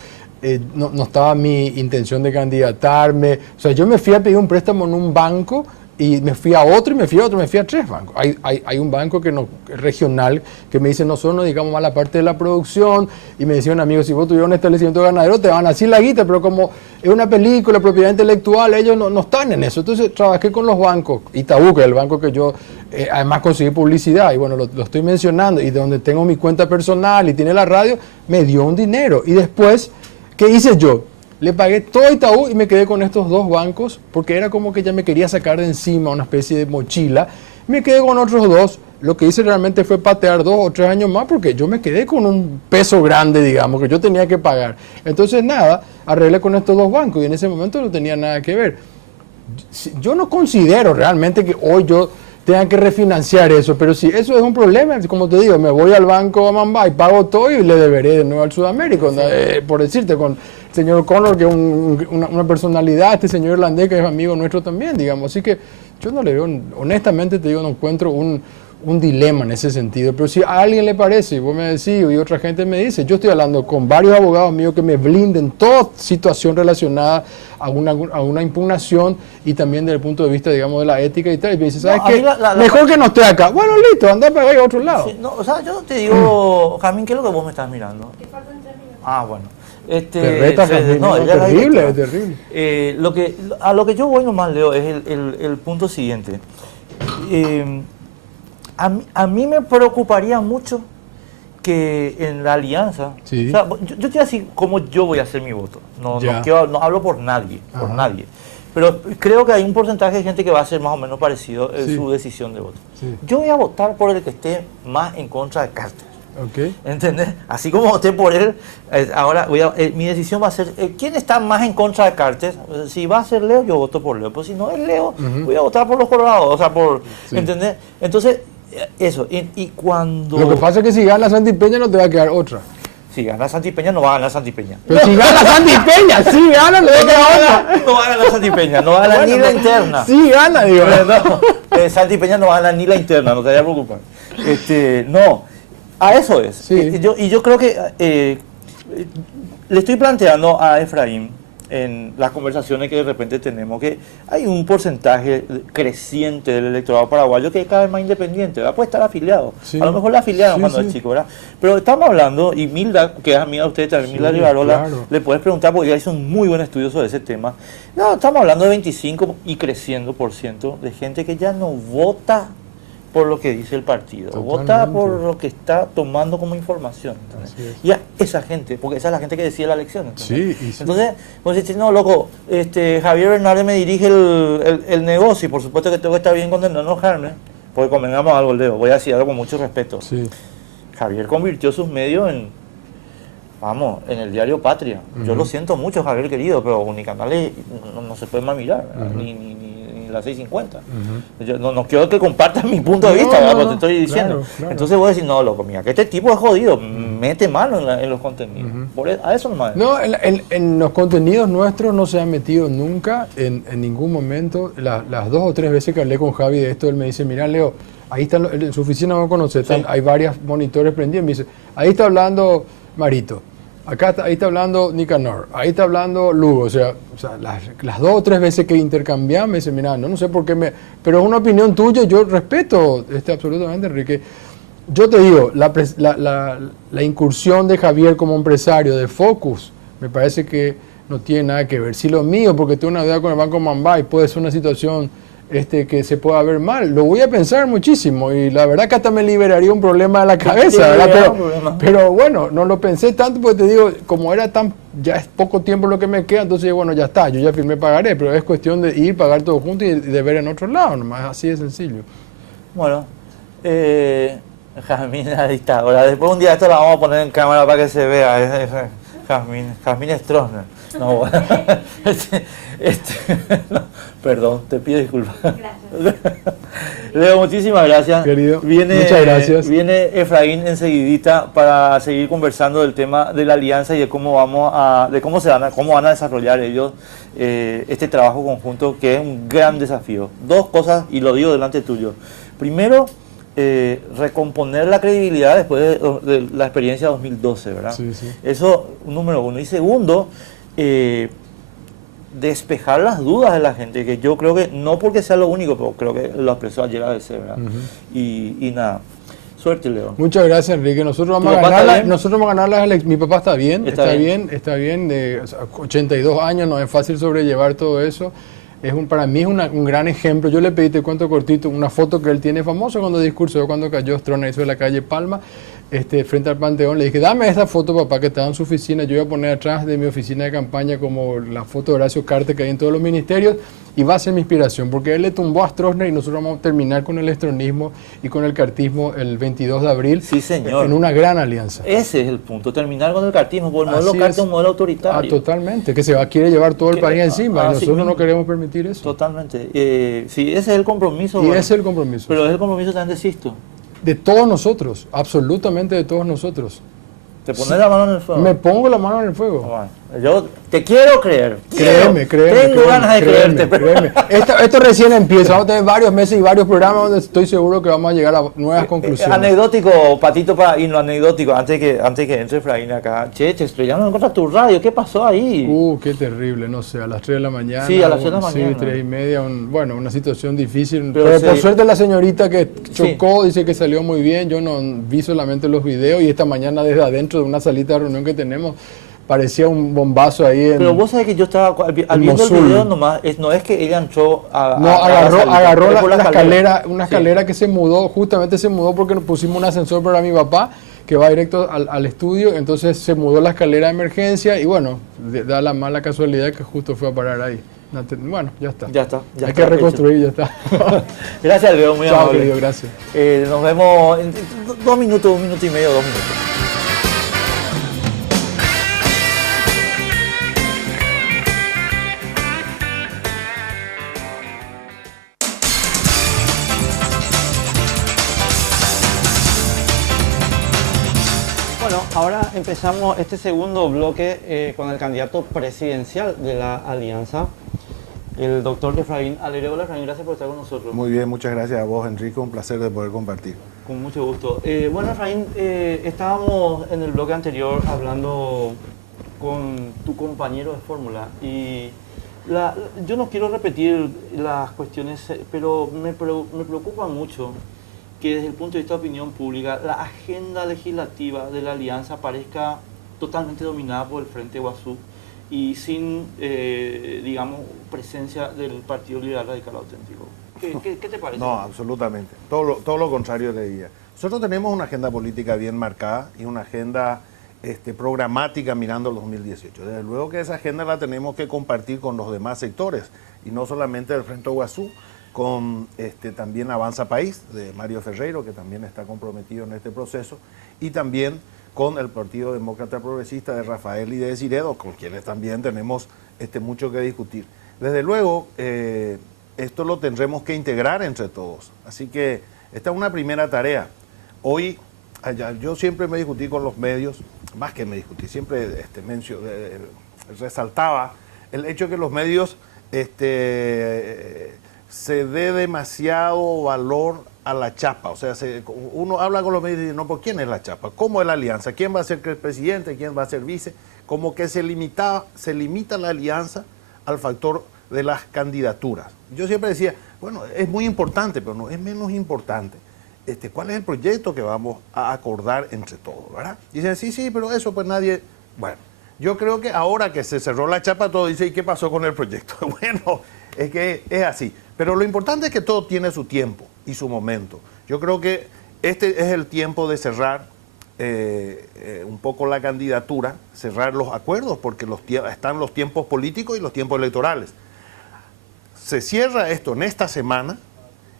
no estaba mi intención de candidatarme. O sea, yo me fui a pedir un préstamo en un banco y me fui a otro y me fui a otro, me fui a 3 bancos. Hay un banco regional que me dice, nosotros no digamos más la parte de la producción, y me decía un amigo, si vos tuvieras un establecimiento ganadero te van a decir la guita, pero como es una película, propiedad intelectual, ellos no están en eso. Entonces trabajé con los bancos, Itaú, que es el banco que yo además conseguí publicidad, y bueno, lo estoy mencionando, y de donde tengo mi cuenta personal y tiene la radio, me dio un dinero. Y después, ¿qué hice yo? Le pagué todo a Itaú y me quedé con estos 2 bancos, porque era como que ya me quería sacar de encima una especie de mochila. Me quedé con otros 2. Lo que hice realmente fue patear 2 o 3 años más, porque yo me quedé con un peso grande, digamos, que yo tenía que pagar. Entonces, nada, arreglé con estos 2 bancos y en ese momento no tenía nada que ver. Yo no considero realmente que hoy yo tenga que refinanciar eso, pero si eso es un problema, como te digo, me voy al Banco Amambay, pago todo y le deberé de nuevo al Sudamérica, por decirte, con el señor Connor, que es una personalidad, este señor irlandés que es amigo nuestro también, digamos. Así que yo no le veo, honestamente te digo, no encuentro un dilema en ese sentido. Pero si a alguien le parece, y vos me decís, y otra gente me dice, yo estoy hablando con varios abogados míos que me blinden toda situación relacionada a una impugnación, y también desde el punto de vista, digamos, de la ética y tal. Y me dice, ¿sabes No, a qué? mí la Mejor que no esté acá. Bueno, listo, anda a pagar a otro lado. Sí, no, o sea, yo te digo, Jamín, ¿qué es lo que vos me estás mirando? Ah, bueno. Te reta, Jamín, no, es ella es la terrible, directora. es terrible. A lo que yo voy nomás, Leo, es el punto siguiente. A mí me preocuparía mucho que en la alianza, Sí. o sea, yo te voy a decir cómo yo voy a hacer mi voto. No Ya. hablo por nadie, Ajá. Pero creo que hay un porcentaje de gente que va a ser más o menos parecido en Sí. su decisión de voto. Sí. Yo voy a votar por el que esté más en contra de Carter. Ok. ¿Entendés? Así como voté por él, ahora mi decisión va a ser, ¿quién está más en contra de Carter? Si va a ser Leo, yo voto por Leo. Pues si no es Leo, voy a votar por los colorados. O sea, Sí. ¿entendés? Entonces, eso. Y cuando... Lo que pasa es que si gana Santi Peña no te va a quedar otra. Si gana Santipeña, no va a ganar Santipeña. Pero si gana Santi Peña, sí gana, no te queda otra. No va a ganar Santipeña, no va a ganar ni la interna. Sí gana, digo. No, Santipeña no va a ganar ni la interna, no te vayas a preocupar. No, a eso es. Sí. Yo creo que le estoy planteando a Efraín en las conversaciones que de repente tenemos, que hay un porcentaje creciente del electorado paraguayo que es cada vez más independiente, ¿verdad? Puede estar afiliado. Sí. A lo mejor le afiliaron Sí, cuando sí. es chico, ¿verdad? Pero estamos hablando, y Milda, que es amiga de usted también, Sí, Milda Rivarola, claro. le puedes preguntar porque ella hizo un muy buen estudio sobre ese tema. No, estamos hablando de 25 y creciendo por ciento de gente que ya no vota por lo que dice el partido, vota Totalmente. por lo que está tomando como información. ¿entendés? Así es. Y a esa gente, porque esa es la gente que decide la elección. ¿entendés? Sí, y sí. Entonces, vos decís, no, loco, Javier Bernardes me dirige el negocio y por supuesto que tengo que estar bien con él, no enojarme, porque convengamos algo, Leo, voy a decir algo con mucho respeto. Sí. Javier convirtió sus medios en el diario Patria. Yo lo siento mucho, Javier querido, pero Unicanales no se puede más mirar, ¿verdad? ni la 650. Yo no quiero que compartas mi punto de No, vista, ¿verdad? no, Porque te estoy diciendo. claro, claro. Entonces voy a decir, no, loco, mira, que este tipo es jodido, mete mano en los contenidos. A eso nomás. No, en los contenidos nuestros no se ha metido nunca, en ningún momento. Las 2 o 3 veces que hablé con Javi de esto, él me dice, mira, Leo, ahí está, en su oficina no me conoce, Sí. hay varios monitores prendidos, me dice, ahí está hablando Marito, ahí está hablando Nicanor, ahí está hablando Lugo, o sea las 2 o 3 veces que intercambiamos, me dice, mira, no sé por qué pero es una opinión tuya, yo respeto absolutamente, Enrique. Yo te digo, la incursión de Javier como empresario de Focus, me parece que no tiene nada que ver. Si lo mío, porque tengo una deuda con el Banco Mambay, puede ser una situación que se pueda ver mal, lo voy a pensar muchísimo y la verdad que hasta me liberaría un problema de la cabeza, ¿verdad? Pero bueno, no lo pensé tanto porque te digo, como ya es poco tiempo lo que me queda, entonces bueno, ya está, yo ya firmé, pagaré, pero es cuestión de ir, pagar todo junto y de ver en otro lado, nomás así de sencillo. Bueno, Jazmín la dictadora. Después un día esto la vamos a poner en cámara para que se vea. Jazmín Stroessner. No, bueno. No, perdón, te pido disculpas. Gracias. Leo, muchísimas gracias. Querido, muchas gracias. Viene Efraín enseguidita para seguir conversando del tema de la alianza y de cómo cómo van a desarrollar ellos este trabajo conjunto, que es un gran desafío. 2 cosas, y lo digo delante tuyo. Primero, recomponer la credibilidad después de la experiencia 2012, ¿verdad? Sí, sí. Eso, número 1. Y segundo, despejar las dudas de la gente, que yo creo que, no porque sea lo único, pero creo que lo expresó ayer a veces, ¿verdad? Y nada, suerte, Leo. Muchas gracias, Enrique. Nosotros vamos a ganar las elecciones. Mi papá está bien, está bien, de 82 años, no es fácil sobrellevar todo eso. Para mí es un gran ejemplo. Yo le pedí, te cuento cortito, una foto que él tiene famosa cuando discursó, cuando cayó Stroessner, hizo de la calle Palma, frente al Panteón. Le dije, dame esa foto, papá, que estaba en su oficina. Yo voy a poner atrás de mi oficina de campaña como la foto de Horacio Cartes que hay en todos los ministerios, y va a ser mi inspiración, porque él le tumbó a Stroessner y nosotros vamos a terminar con el estronismo y con el cartismo el 22 de abril. Sí, señor. En una gran alianza. Ese es el punto, terminar con el cartismo, porque el modelo Cartes es un modelo autoritario. Totalmente, que quiere llevar todo el país encima, y nosotros no queremos permitir eso. Totalmente. Sí, ese es el compromiso. Y ese es el compromiso. Pero es el compromiso también de Sisto. De todos nosotros, absolutamente de todos nosotros. ¿Te pones la mano en el fuego? Me pongo la mano en el fuego. Bueno, yo te quiero creer. Créeme. Tengo ganas de creerte. Créeme. Esto recién empieza. Vamos a tener varios meses y varios programas donde estoy seguro que vamos a llegar a nuevas conclusiones. Anecdótico, Patito, para irnos anecdótico, antes que entre Efraín acá. Che, te estrellaron contra tu radio. ¿Qué pasó ahí? Qué terrible, no sé, a las 3 de la mañana. Sí, a las 3 de la mañana. Sí, 3 y media. Una situación difícil. Pero por suerte la señorita que chocó dice que salió muy bien. Yo no vi solamente los videos y esta mañana desde adentro de una salita de reunión que tenemos parecía un bombazo ahí Pero vos sabés que yo estaba viendo el video nomás, no es que ella entró agarró una escalera que se mudó, justamente se mudó porque nos pusimos un ascensor para mi papá que va directo al estudio, entonces se mudó la escalera de emergencia y bueno, da la mala casualidad que justo fue a parar ahí. Bueno, ya está. Hay que reconstruir, ya está. Gracias, Leo, muy amable. Chao, querido, gracias. Nos vemos en 2 minutos, 1 minuto y medio, 2 minutos. Ahora empezamos este segundo bloque con el candidato presidencial de la alianza, el doctor Efraín Alegre. Hola, Efraín, gracias por estar con nosotros. Muy bien, muchas gracias a vos, Enrico, un placer de poder compartir. Con mucho gusto. Bueno, Efraín, estábamos en el bloque anterior hablando con tu compañero de fórmula y yo no quiero repetir las cuestiones, pero me preocupa mucho que desde el punto de vista de opinión pública la agenda legislativa de la alianza parezca totalmente dominada por el Frente Guazú y sin, digamos, presencia del Partido Liberal Radical Auténtico. ¿Qué te parece? No, absolutamente. Todo lo contrario le diría. Nosotros tenemos una agenda política bien marcada y una agenda programática mirando el 2018. Desde luego que esa agenda la tenemos que compartir con los demás sectores y no solamente del Frente Guazú, con también Avanza País de Mario Ferreiro, que también está comprometido en este proceso, y también con el Partido Demócrata Progresista de Rafael y de Ciredo, con quienes también tenemos mucho que discutir. Desde luego, esto lo tendremos que integrar entre todos. Así que esta es una primera tarea. Hoy, yo siempre me discutí con los medios, más que me discutí, siempre resaltaba el hecho de que los medios se dé demasiado valor a la chapa. O sea, uno habla con los medios y dice, no, ¿por quién es la chapa? ¿Cómo es la alianza? ¿Quién va a ser presidente? ¿Quién va a ser vice? Como que se limita la alianza al factor de las candidaturas. Yo siempre decía, bueno, es muy importante, pero no es menos importante. ¿Cuál es el proyecto que vamos a acordar entre todos, verdad? Dicen, sí, pero eso pues nadie... Bueno, yo creo que ahora que se cerró la chapa, todo dice, ¿y qué pasó con el proyecto? Bueno, es que es así. Pero lo importante es que todo tiene su tiempo y su momento. Yo creo que este es el tiempo de cerrar un poco la candidatura, cerrar los acuerdos, porque están los tiempos políticos y los tiempos electorales. Se cierra esto en esta semana,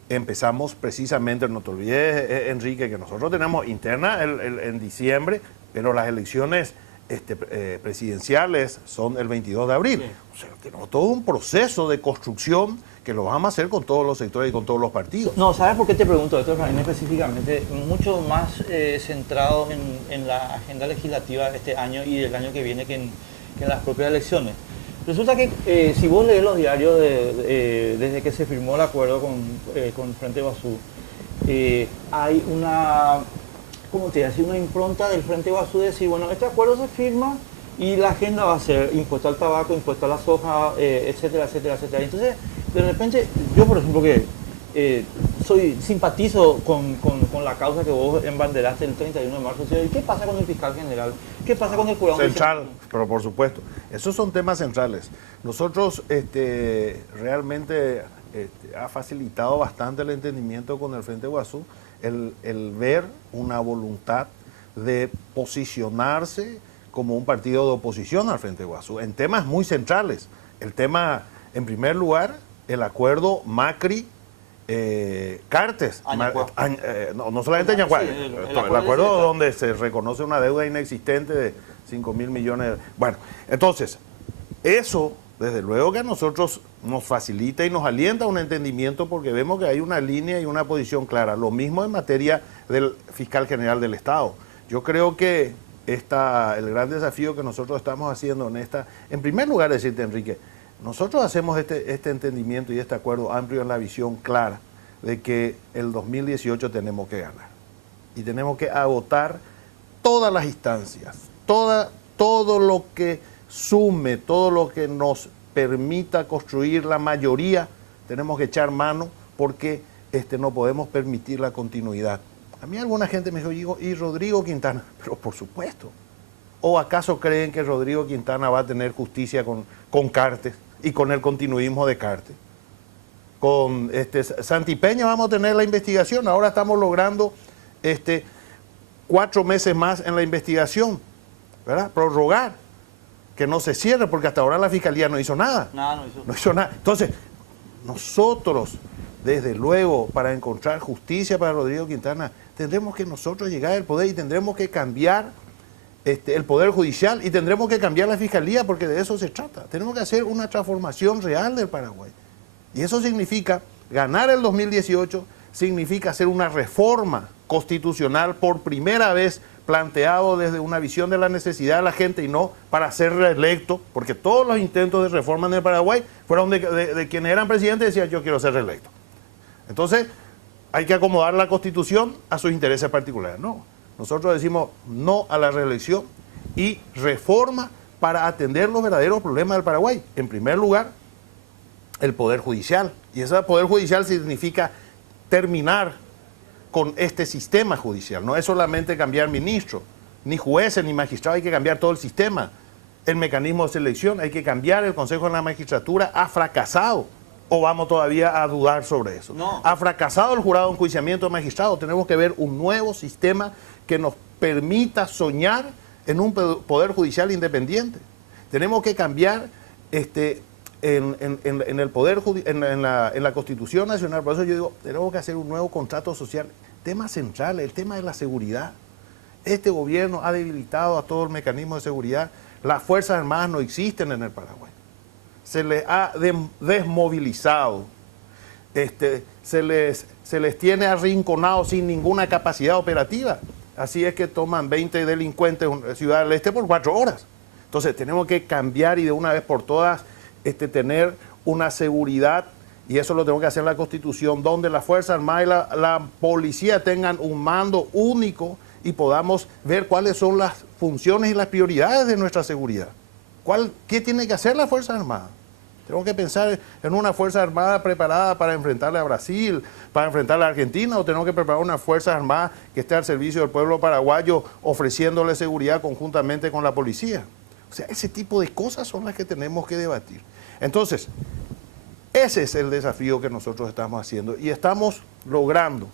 empezamos precisamente, no te olvides, Enrique, que nosotros tenemos interna en diciembre, pero las elecciones presidenciales son el 22 de abril. Sí. O sea, tenemos todo un proceso de construcción que lo vamos a hacer con todos los sectores y con todos los partidos. No, ¿sabes por qué te pregunto esto, Efraín, específicamente? Mucho más centrado en la agenda legislativa de este año y del año que viene que en las propias elecciones. Resulta que si vos lees los diarios desde que se firmó el acuerdo con Frente Guazú, hay una, ¿cómo te digo? Una impronta del Frente Guazú de decir, bueno, este acuerdo se firma y la agenda va a ser impuesto al tabaco, impuesto a la soja, etcétera, etcétera, etcétera. Entonces, de repente, yo por ejemplo que simpatizo con la causa que vos embanderaste el 31 de marzo. ¿Y qué pasa con el fiscal general? ¿Qué pasa con el jurado central? Pero por supuesto, esos son temas centrales. Nosotros realmente ha facilitado bastante el entendimiento con el Frente Guazú, el ver una voluntad de posicionarse como un partido de oposición al Frente Guazú en temas muy centrales. El tema, en primer lugar, el acuerdo Macri Cartes, no solamente Añacuá, el acuerdo donde se reconoce una deuda inexistente de 5.000 millones. Bueno, entonces, eso desde luego que a nosotros nos facilita y nos alienta un entendimiento porque vemos que hay una línea y una posición clara. Lo mismo en materia del fiscal general del Estado. Yo creo que el gran desafío que nosotros estamos haciendo en primer lugar, decirte, Enrique, nosotros hacemos este entendimiento y este acuerdo amplio en la visión clara de que el 2018 tenemos que ganar. Y tenemos que agotar todas las instancias, todo lo que sume, todo lo que nos permita construir la mayoría, tenemos que echar mano porque no podemos permitir la continuidad. A mí alguna gente me dijo, ¿y Rodrigo Quintana? Pero por supuesto. ¿O acaso creen que Rodrigo Quintana va a tener justicia con Cartes y con el continuismo de Cartes? Con Santi Peña vamos a tener la investigación. Ahora estamos logrando 4 meses más en la investigación, ¿verdad? Prorrogar, que no se cierre, porque hasta ahora la Fiscalía no hizo nada. No hizo nada. Entonces, nosotros, desde luego, para encontrar justicia para Rodrigo Quintana, tendremos que nosotros llegar al poder y tendremos que cambiar el Poder Judicial y tendremos que cambiar la Fiscalía, porque de eso se trata. Tenemos que hacer una transformación real del Paraguay. Y eso significa ganar el 2018, significa hacer una reforma constitucional por primera vez planteado desde una visión de la necesidad de la gente y no para ser reelecto, porque todos los intentos de reforma en el Paraguay fueron de quienes eran presidentes y decían yo quiero ser reelecto. Entonces hay que acomodar la Constitución a sus intereses particulares. No, nosotros decimos no a la reelección y reforma para atender los verdaderos problemas del Paraguay. En primer lugar, el Poder Judicial. Y ese Poder Judicial significa terminar con este sistema judicial. No es solamente cambiar ministros, ni jueces, ni magistrados, hay que cambiar todo el sistema. El mecanismo de selección, hay que cambiar. El Consejo de la Magistratura ha fracasado. ¿O vamos todavía a dudar sobre eso? No. Ha fracasado el jurado de enjuiciamiento de magistrados. Tenemos que ver un nuevo sistema que nos permita soñar en un poder judicial independiente. Tenemos que cambiar en el poder en la Constitución Nacional. Por eso yo digo, tenemos que hacer un nuevo contrato social. Tema central, el tema de la seguridad. Este gobierno ha debilitado a todo el mecanismo de seguridad. Las Fuerzas Armadas no existen en el Paraguay. Se les ha desmovilizado. Se les tiene arrinconados sin ninguna capacidad operativa. Así es que toman 20 delincuentes en Ciudad del Este por 4 horas. Entonces tenemos que cambiar y de una vez por todas tener una seguridad, y eso lo tenemos que hacer en la Constitución, donde la Fuerza Armada y la policía tengan un mando único y podamos ver cuáles son las funciones y las prioridades de nuestra seguridad. ¿Qué tiene que hacer la Fuerza Armada? Tenemos que pensar en una Fuerza Armada preparada para enfrentarle a Brasil, para enfrentarle a Argentina, o tenemos que preparar una Fuerza Armada que esté al servicio del pueblo paraguayo, ofreciéndole seguridad conjuntamente con la policía. O sea, ese tipo de cosas son las que tenemos que debatir. Entonces, ese es el desafío que nosotros estamos haciendo y estamos logrando.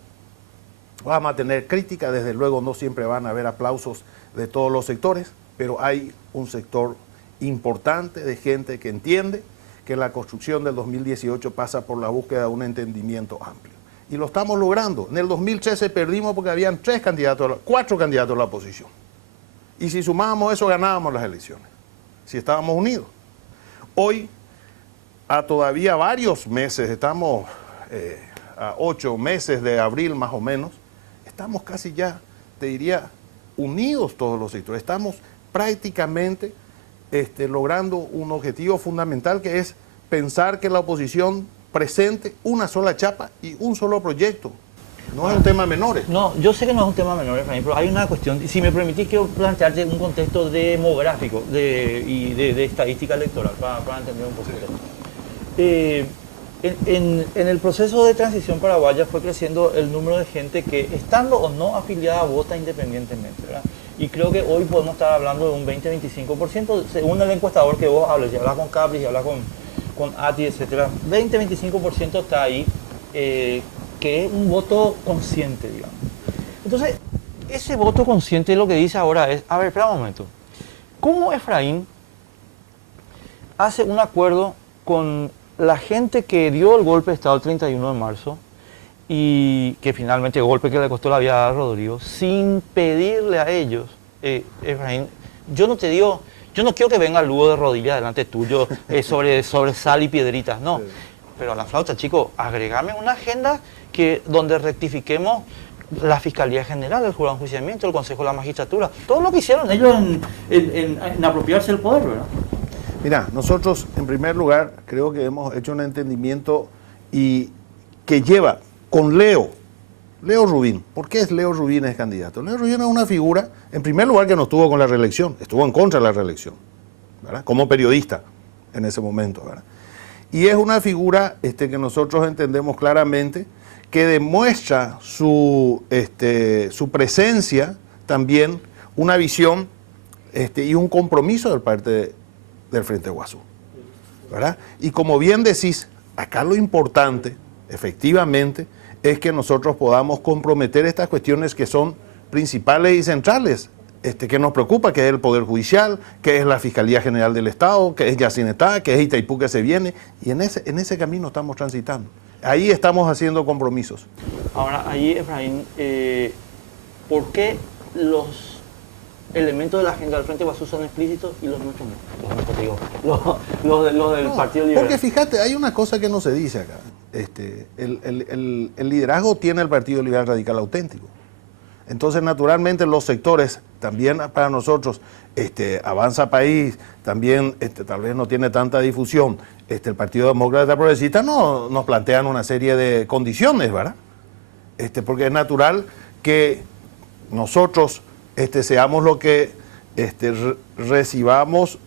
Vamos a tener crítica, desde luego no siempre van a haber aplausos de todos los sectores, pero hay un sector importante de gente que entiende que la construcción del 2018 pasa por la búsqueda de un entendimiento amplio. Y lo estamos logrando. En el 2013 perdimos porque habían 4 candidatos a la oposición. Y si sumábamos eso, ganábamos las elecciones, si estábamos unidos. Hoy, a todavía varios meses, estamos a 8 meses de abril más o menos, estamos casi ya, te diría, unidos todos los sectores. Estamos prácticamente logrando un objetivo fundamental, que es pensar que la oposición presente una sola chapa y un solo proyecto. No es un tema menor. No, yo sé que no es un tema menor, Efraín, pero hay una cuestión, y si me permitís, quiero plantearte un contexto demográfico y de estadística electoral, para entender un poquito. En el proceso de transición paraguaya fue creciendo el número de gente que, estando o no afiliada, vota independientemente, ¿verdad? Y creo que hoy podemos estar hablando de un 20-25%, según el encuestador que vos hables, si hablas con Capri, si hablas con ATI, etcétera, 20-25% está ahí, que es un voto consciente, digamos. Entonces, ese voto consciente lo que dice ahora es, a ver, espera un momento, ¿cómo Efraín hace un acuerdo con la gente que dio el golpe de Estado el 31 de marzo y que finalmente el golpe que le costó la vida a Rodrigo, sin pedirle a ellos, Efraín, yo no quiero que venga Lugo de rodillas delante tuyo sobre sal y piedritas, no. Sí. Pero a la flauta, chicos, agregame una agenda donde rectifiquemos la Fiscalía General, el Jurado de Enjuiciamiento, el Consejo de la Magistratura, todo lo que hicieron ellos en apropiarse del poder, ¿verdad? Mira, nosotros en primer lugar creo que hemos hecho un entendimiento y que lleva con Leo Rubín. ¿Por qué es Leo Rubín es candidato? Leo Rubín es una figura, en primer lugar, que no estuvo con la reelección, estuvo en contra de la reelección, ¿verdad? Como periodista en ese momento, ¿verdad? Y es una figura que nosotros entendemos claramente que demuestra su presencia también, una visión y un compromiso de parte del Frente Guasú, ¿verdad? Y como bien decís, acá lo importante, efectivamente, es que nosotros podamos comprometer estas cuestiones que son principales y centrales, que nos preocupa, que es el Poder Judicial, que es la Fiscalía General del Estado, que es Yacinetá, que es Itaipú que se viene, y en ese camino estamos transitando. Ahí estamos haciendo compromisos. Ahora, ahí, Efraín, ¿por qué los elementos de la agenda del Frente Guasú son explícitos y los nuestros no? Los del Partido Liberal. Porque fíjate, hay una cosa que no se dice acá. El liderazgo tiene el Partido Liberal Radical Auténtico. Entonces, naturalmente, los sectores, también para nosotros, Avanza País, también tal vez no tiene tanta difusión, el Partido Demócrata Progresista nos plantean una serie de condiciones, ¿verdad? Porque es natural que nosotros seamos lo que recibamos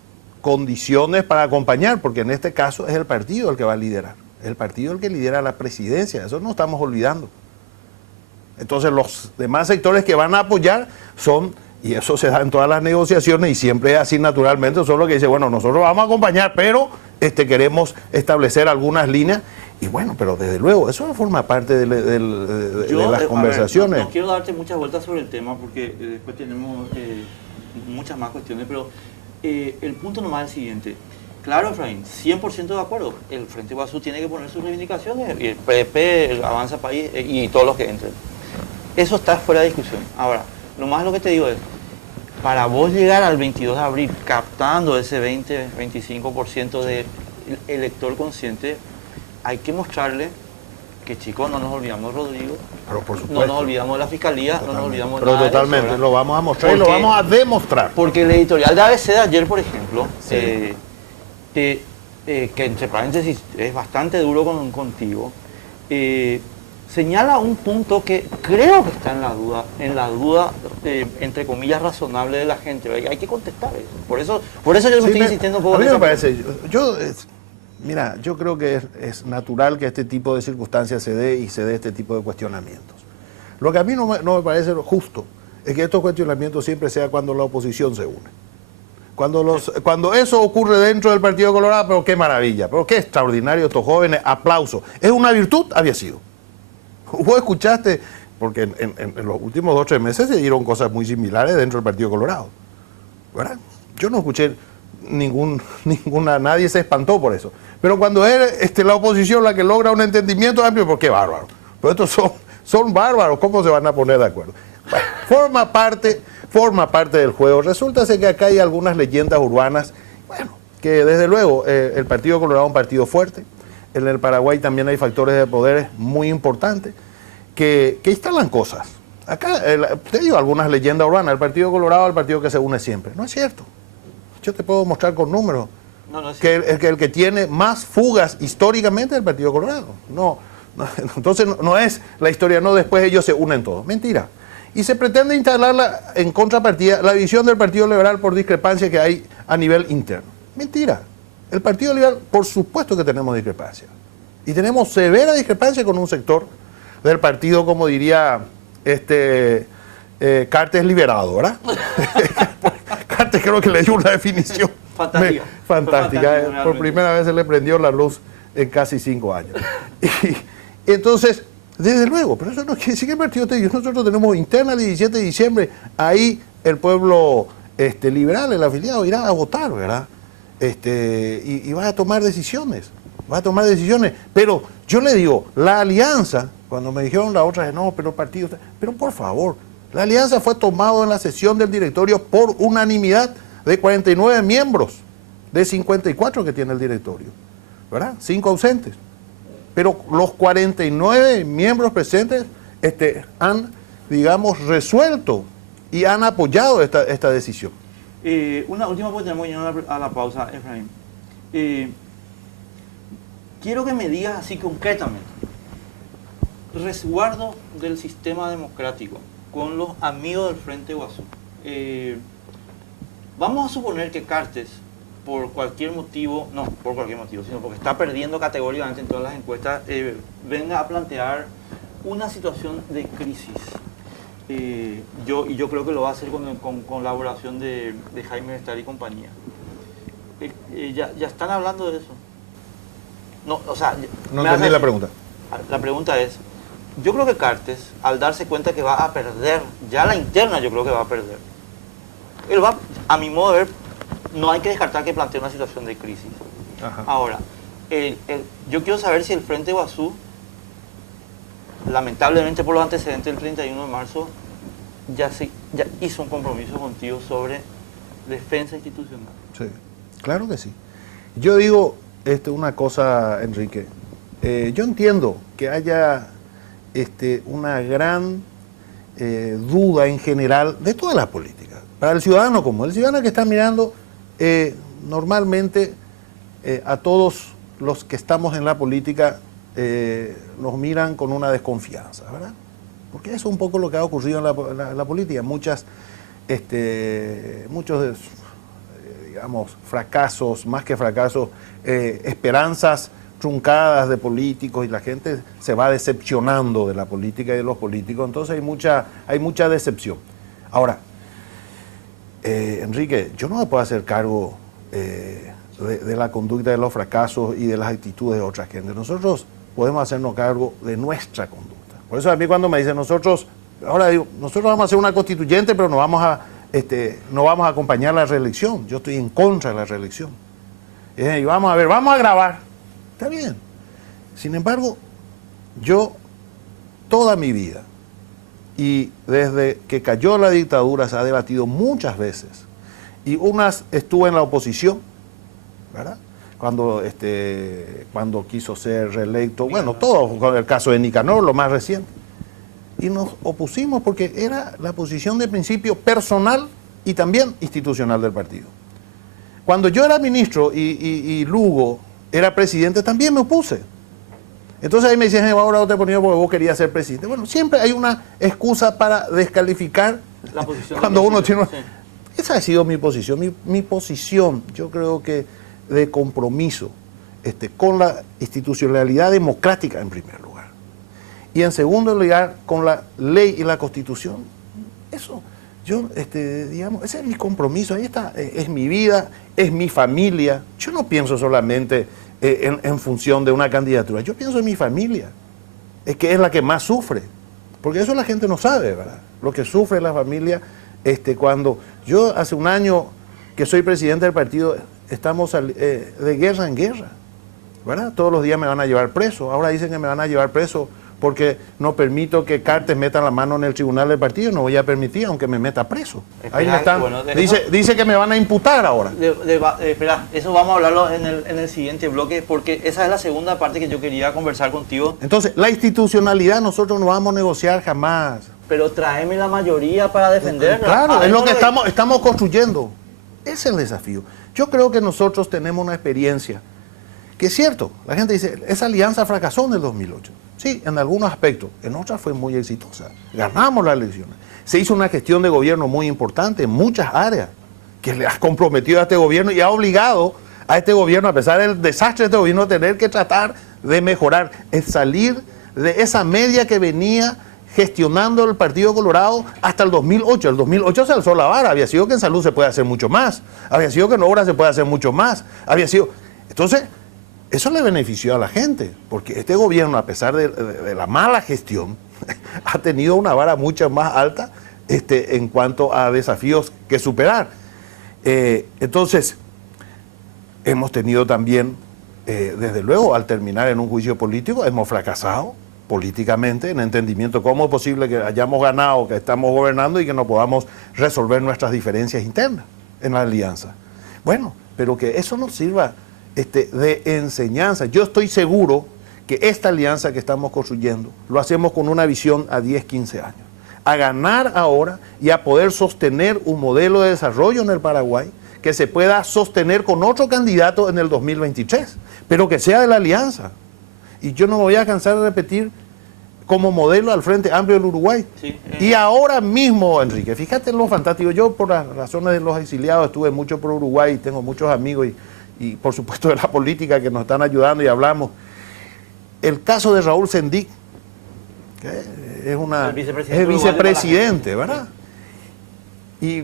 condiciones para acompañar, porque en este caso es el partido el que va a liderar, el partido el que lidera la presidencia, eso no estamos olvidando. Entonces los demás sectores que van a apoyar son, y eso se da en todas las negociaciones y siempre es así naturalmente, son los que dicen, bueno, nosotros vamos a acompañar, pero queremos establecer algunas líneas. Y bueno, pero desde luego, eso forma parte de las conversaciones. No quiero darte muchas vueltas sobre el tema porque después tenemos muchas más cuestiones, pero el punto nomás es el siguiente. Claro, Efraín, 100% de acuerdo. El Frente Guasú tiene que poner sus reivindicaciones, y el PP, el Avanza País y todos los que entren. Eso está fuera de discusión. Ahora, lo más lo que te digo es, para vos llegar al 22 de abril captando ese 20-25% de elector consciente, hay que mostrarle que, chicos, no nos olvidamos de Rodrigo, pero por supuesto, no nos olvidamos de la Fiscalía, totalmente. no nos olvidamos de pero nada totalmente, de eso, lo vamos a mostrar y lo vamos a demostrar. Porque el editorial de ABC de ayer, por ejemplo, Sí. que entre paréntesis es bastante duro contigo, señala un punto que creo que está en la duda entre comillas razonable de la gente. Hay que contestar eso. Por eso yo me estoy insistiendo un poco. A mí me parece, mira, yo creo que es natural que este tipo de circunstancias se dé y se dé este tipo de cuestionamientos. Lo que a mí no me parece justo es que estos cuestionamientos siempre sea cuando la oposición se une. Cuando eso ocurre dentro del Partido Colorado, pero qué maravilla, pero qué extraordinario estos jóvenes, aplauso. ¿Es una virtud? Había sido. Vos escuchaste, porque en los últimos 2 o 3 meses se dieron cosas muy similares dentro del Partido Colorado, ¿verdad? Yo no escuché nadie se espantó por eso. Pero cuando es la oposición la que logra un entendimiento amplio, pues qué bárbaro. Pero estos son bárbaros, ¿cómo se van a poner de acuerdo? Bueno, forma parte del juego. Resulta ser que acá hay algunas leyendas urbanas, bueno, que desde luego el Partido Colorado es un partido fuerte. En el Paraguay también hay factores de poder muy importantes que instalan cosas. Acá, te digo algunas leyendas urbanas. El Partido Colorado es el partido que se une siempre. No es cierto. Yo te puedo mostrar con números que el que tiene más fugas históricamente es el Partido Colorado. Entonces no es la historia, no después ellos se unen todos. Mentira. Y se pretende instalar en contrapartida la visión del Partido Liberal por discrepancia que hay a nivel interno. Mentira. El Partido Liberal, por supuesto que tenemos discrepancia. Y tenemos severa discrepancia con un sector del partido, como diría Cartes liberado, ¿verdad? Cartes creo que le dio una definición fantástica. Por primera vez se le prendió la luz en casi 5 años. Y entonces, desde luego, pero eso no quiere decir que el partido nosotros tenemos interna el 17 de diciembre, ahí el pueblo liberal, el afiliado, irá a votar, ¿verdad? Y va a tomar decisiones, pero yo le digo, la alianza, cuando me dijeron la otra, no, pero el partido, pero por favor, la alianza fue tomada en la sesión del directorio por unanimidad de 49 miembros, de 54 que tiene el directorio, ¿verdad? 5 ausentes, pero los 49 miembros presentes han, digamos, resuelto y han apoyado esta decisión. Una última, porque tenemos que llegar a la pausa, Efraín. Quiero que me digas así concretamente, resguardo del sistema democrático con los amigos del Frente Guasú. Vamos a suponer que Cartes, por cualquier motivo, sino porque está perdiendo categóricamente en todas las encuestas, venga a plantear una situación de crisis. Yo creo que lo va a hacer con colaboración de Jaime Bestar y compañía. Ya están hablando de eso. No entendí la pregunta. La pregunta es, yo creo que Cartes, al darse cuenta que va a perder, ya la interna yo creo que va a perder. Él va, a mi modo de ver, no hay que descartar que plantee una situación de crisis. Ajá. Ahora, yo quiero saber si el Frente Guasú, lamentablemente por los antecedentes del 31 de marzo, ya hizo un compromiso contigo sobre defensa institucional. Sí, claro que sí. Yo digo una cosa, Enrique. Yo entiendo que haya una gran duda en general de toda la política. Para el ciudadano común, el ciudadano que está mirando normalmente a todos los que estamos en la política nos miran con una desconfianza, ¿verdad? Porque eso es un poco lo que ha ocurrido en la política. Muchos digamos, fracasos, más que fracasos, esperanzas truncadas de políticos, y la gente se va decepcionando de la política y de los políticos, entonces hay mucha decepción. Ahora, Enrique, yo no me puedo hacer cargo de la conducta de los fracasos y de las actitudes de otra gente. Nosotros podemos hacernos cargo de nuestra conducta. Por eso a mí cuando me dicen nosotros vamos a hacer una constituyente, pero no vamos a acompañar la reelección. Yo estoy en contra de la reelección. Y vamos a grabar. Está bien. Sin embargo, yo toda mi vida, y desde que cayó la dictadura se ha debatido muchas veces, y unas estuve en la oposición, ¿verdad? Cuando quiso ser reelecto, bueno, todo con el caso de Nicanor, lo más reciente. Y nos opusimos porque era la posición de principio personal y también institucional del partido. Cuando yo era ministro y Lugo era presidente, también me opuse. Entonces ahí me decían, ahora no te ponía porque vos querías ser presidente. Bueno, siempre hay una excusa para descalificar la posición cuando uno tiene... Sí. Esa ha sido mi posición. Mi posición, yo creo que de compromiso con la institucionalidad democrática en primer lugar. Y en segundo lugar, con la ley y la Constitución. Eso, digamos, ese es mi compromiso. Ahí está, es mi vida, es mi familia. Yo no pienso solamente en función de una candidatura. Yo pienso en mi familia, que es la que más sufre. Porque eso la gente no sabe, ¿verdad? Lo que sufre la familia, cuando yo hace un año que soy presidente del partido, estamos de guerra en guerra, ¿verdad? Todos los días me van a llevar preso. Ahora dicen que me van a llevar preso porque no permito que Cartes meta la mano en el tribunal del partido. No voy a permitir, aunque me meta preso. Ahí me están. Bueno, dice que me van a imputar ahora. Espera, eso vamos a hablarlo en el siguiente bloque, porque esa es la segunda parte que yo quería conversar contigo. Entonces, la institucionalidad nosotros no vamos a negociar jamás. Pero tráeme la mayoría para defenderla. Claro, es lo que estamos construyendo. Ese es el desafío. Yo creo que nosotros tenemos una experiencia que es cierto. La gente dice, esa alianza fracasó en el 2008. Sí, en algunos aspectos. En otras fue muy exitosa. Ganamos las elecciones. Se hizo una gestión de gobierno muy importante en muchas áreas que le ha comprometido a este gobierno y ha obligado a este gobierno, a pesar del desastre de este gobierno, a tener que tratar de mejorar, es salir de esa media que venía gestionando el Partido Colorado hasta el 2008. El 2008 se alzó la vara. Había sido que en salud se puede hacer mucho más. Había sido que en obras se puede hacer mucho más. Entonces, eso le benefició a la gente, porque este gobierno, a pesar de la mala gestión, ha tenido una vara mucho más alta en cuanto a desafíos que superar. Entonces, hemos tenido también, desde luego, al terminar en un juicio político, hemos fracasado políticamente en entendimiento cómo es posible que hayamos ganado, que estamos gobernando y que no podamos resolver nuestras diferencias internas en la alianza. Bueno, pero que eso nos sirva de enseñanza. Yo estoy seguro que esta alianza que estamos construyendo lo hacemos con una visión a 10, 15 años. A ganar ahora y a poder sostener un modelo de desarrollo en el Paraguay que se pueda sostener con otro candidato en el 2023, pero que sea de la alianza. Y yo no me voy a cansar de repetir como modelo al Frente Amplio del Uruguay. Sí, Y ahora mismo, Enrique, fíjate en lo fantástico. Yo, por las razones de los exiliados, estuve mucho por Uruguay, tengo muchos amigos y por supuesto de la política que nos están ayudando y hablamos. El caso de Raúl Sendic, que es el vicepresidente, ¿verdad? Y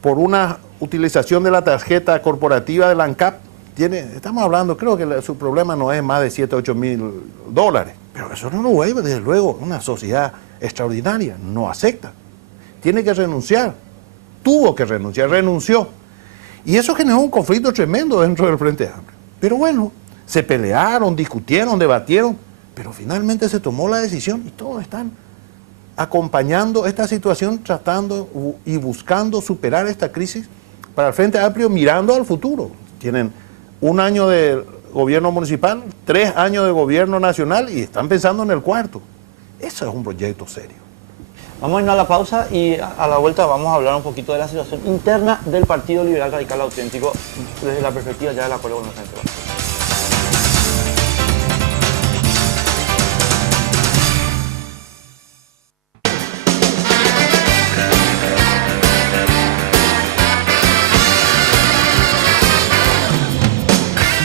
por una utilización de la tarjeta corporativa de la ANCAP, estamos hablando, creo que su problema no es más de 7, 8 mil dólares. Pero eso en Uruguay, desde luego, una sociedad extraordinaria, no acepta. Tiene que renunciar. Tuvo que renunciar, renunció. Y eso generó un conflicto tremendo dentro del Frente Amplio. Pero bueno, se pelearon, discutieron, debatieron, pero finalmente se tomó la decisión y todos están acompañando esta situación, tratando y buscando superar esta crisis para el Frente Amplio, mirando al futuro. Tienen 1 año de gobierno municipal, 3 años de gobierno nacional y están pensando en el 4º. Eso es un proyecto serio. Vamos a irnos a la pausa y a la vuelta vamos a hablar un poquito de la situación interna del Partido Liberal Radical Auténtico desde la perspectiva ya del acuerdo con el Frente Amplio.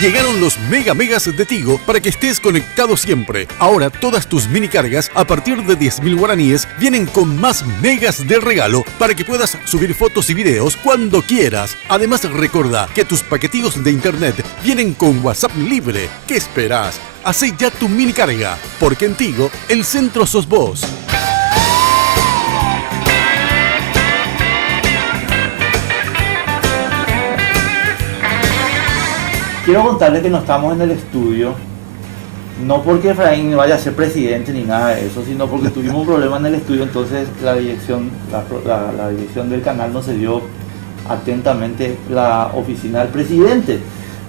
Llegaron los megas de Tigo para que estés conectado siempre. Ahora todas tus mini cargas a partir de 10.000 guaraníes vienen con más megas de regalo para que puedas subir fotos y videos cuando quieras. Además recordá que tus paquetillos de internet vienen con WhatsApp libre. ¿Qué esperas? Hacé ya tu mini carga, porque en Tigo el centro sos vos. Quiero contarles que no estamos en el estudio, no porque Efraín vaya a ser presidente ni nada de eso, sino porque tuvimos un problema en el estudio, entonces la dirección del canal nos cedió atentamente la oficina del presidente.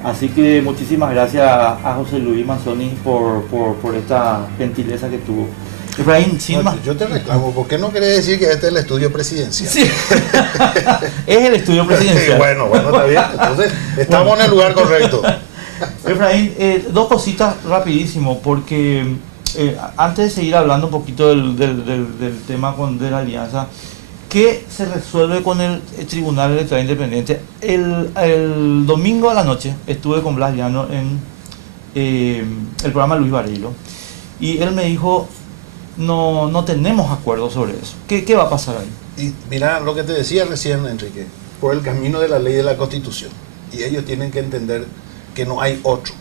Así que muchísimas gracias a José Luis Manzoni por esta gentileza que tuvo. Efraín, sin más. Yo te reclamo, ¿por qué no querés decir que este es el estudio presidencial? Sí. Es el estudio presidencial. Bueno, está bien. Entonces, estamos en el lugar correcto. Efraín, dos cositas rapidísimo, porque antes de seguir hablando un poquito del tema de la alianza, ¿qué se resuelve con el Tribunal Electoral Independiente? El domingo a la noche estuve con Blas Llano en el programa Luis Barilo, y él me dijo, no tenemos acuerdo sobre eso. ¿Qué va a pasar ahí? Y mira lo que te decía recién, Enrique, por el camino de la ley de la Constitución. Y ellos tienen que entender que no hay otro.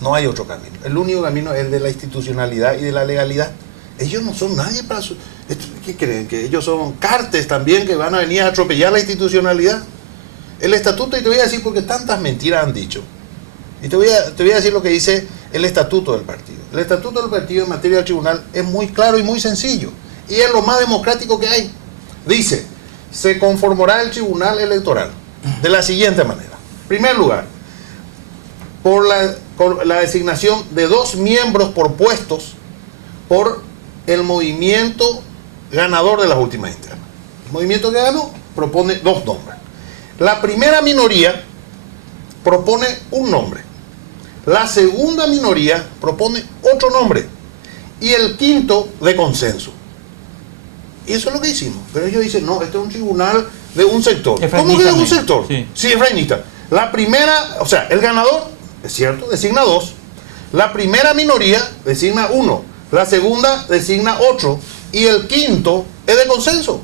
No hay otro camino. El único camino es el de la institucionalidad y de la legalidad. Ellos no son nadie para su... ¿Qué creen? ¿Que ellos son cartes también que van a venir a atropellar la institucionalidad? El estatuto, y te voy a decir porque tantas mentiras han dicho. Y te voy a decir lo que dice el estatuto del partido. El estatuto del partido en materia del tribunal es muy claro y muy sencillo. Y es lo más democrático que hay. Dice, se conformará el tribunal electoral de la siguiente manera. En primer lugar, por la designación de 2 miembros por puestos por el movimiento ganador de las últimas internas. El movimiento que ganó propone 2 nombres. La primera minoría propone un nombre. La segunda minoría propone otro nombre. Y el quinto de consenso. Y eso es lo que hicimos. Pero ellos dicen, no, este es un tribunal de un sector. ¿Cómo que de un sector? Sí, efraínista. La primera, o sea, el ganador, es cierto, designa 2. La primera minoría designa 1. La segunda designa 8. Y el quinto es de consenso.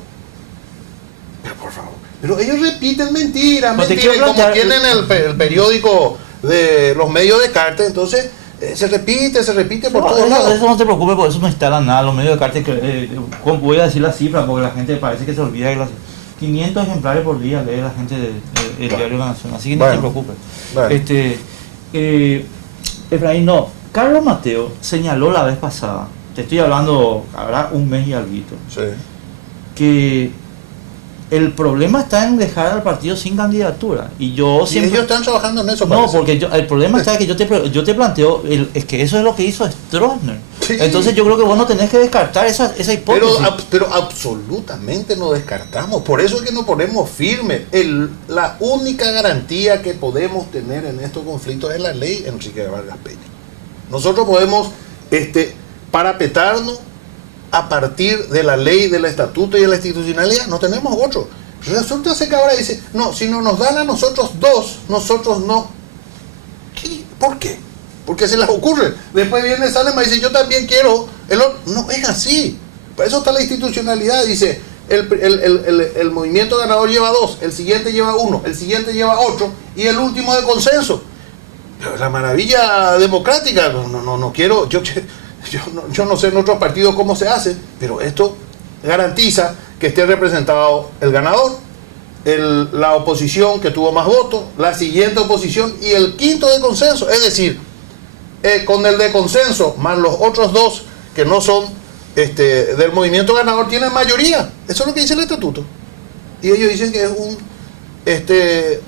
Pero por favor. Pero ellos repiten mentiras, mentiras. Como tienen el periódico de los medios de carta, entonces se repite por todos lados. Eso no te preocupes, por eso no instalan nada. Los medios de carta, voy a decir la cifra, porque la gente parece que se olvida que 500 ejemplares por día lee la gente del diario La Nación. Así que no te preocupes. Efraín, no. Carlos Mateo señaló la vez pasada, te estoy hablando, habrá un mes y alguito, sí, que el problema está en dejar al partido sin candidatura. Y yo siempre... ellos están trabajando en eso. No, porque el problema está que yo te planteo, es que eso es lo que hizo Stroessner. Sí. Entonces yo creo que vos no tenés que descartar esa hipótesis. Pero absolutamente no descartamos. Por eso es que nos ponemos firmes. La única garantía que podemos tener en estos conflictos es la ley Enrique Vargas Peña. Nosotros podemos parapetarnos a partir de la ley, del estatuto y de la institucionalidad. No tenemos otro. Resulta que ahora dice, no, si no nos dan a nosotros 2, nosotros no. ¿Qué? ¿Por qué? Porque se les ocurre. Después viene Salema y dice, yo también quiero. No es así. Para eso está la institucionalidad. Dice, el movimiento ganador lleva 2, el siguiente lleva 1, el siguiente lleva 8 y el último de consenso. Pero la maravilla democrática, no quiero... Yo no sé en otros partidos cómo se hace, pero esto garantiza que esté representado el ganador, la oposición que tuvo más votos, la siguiente oposición y el quinto de consenso. Es decir, con el de consenso más los otros 2 que no son del movimiento ganador tienen mayoría. Eso es lo que dice el estatuto. Y ellos dicen que es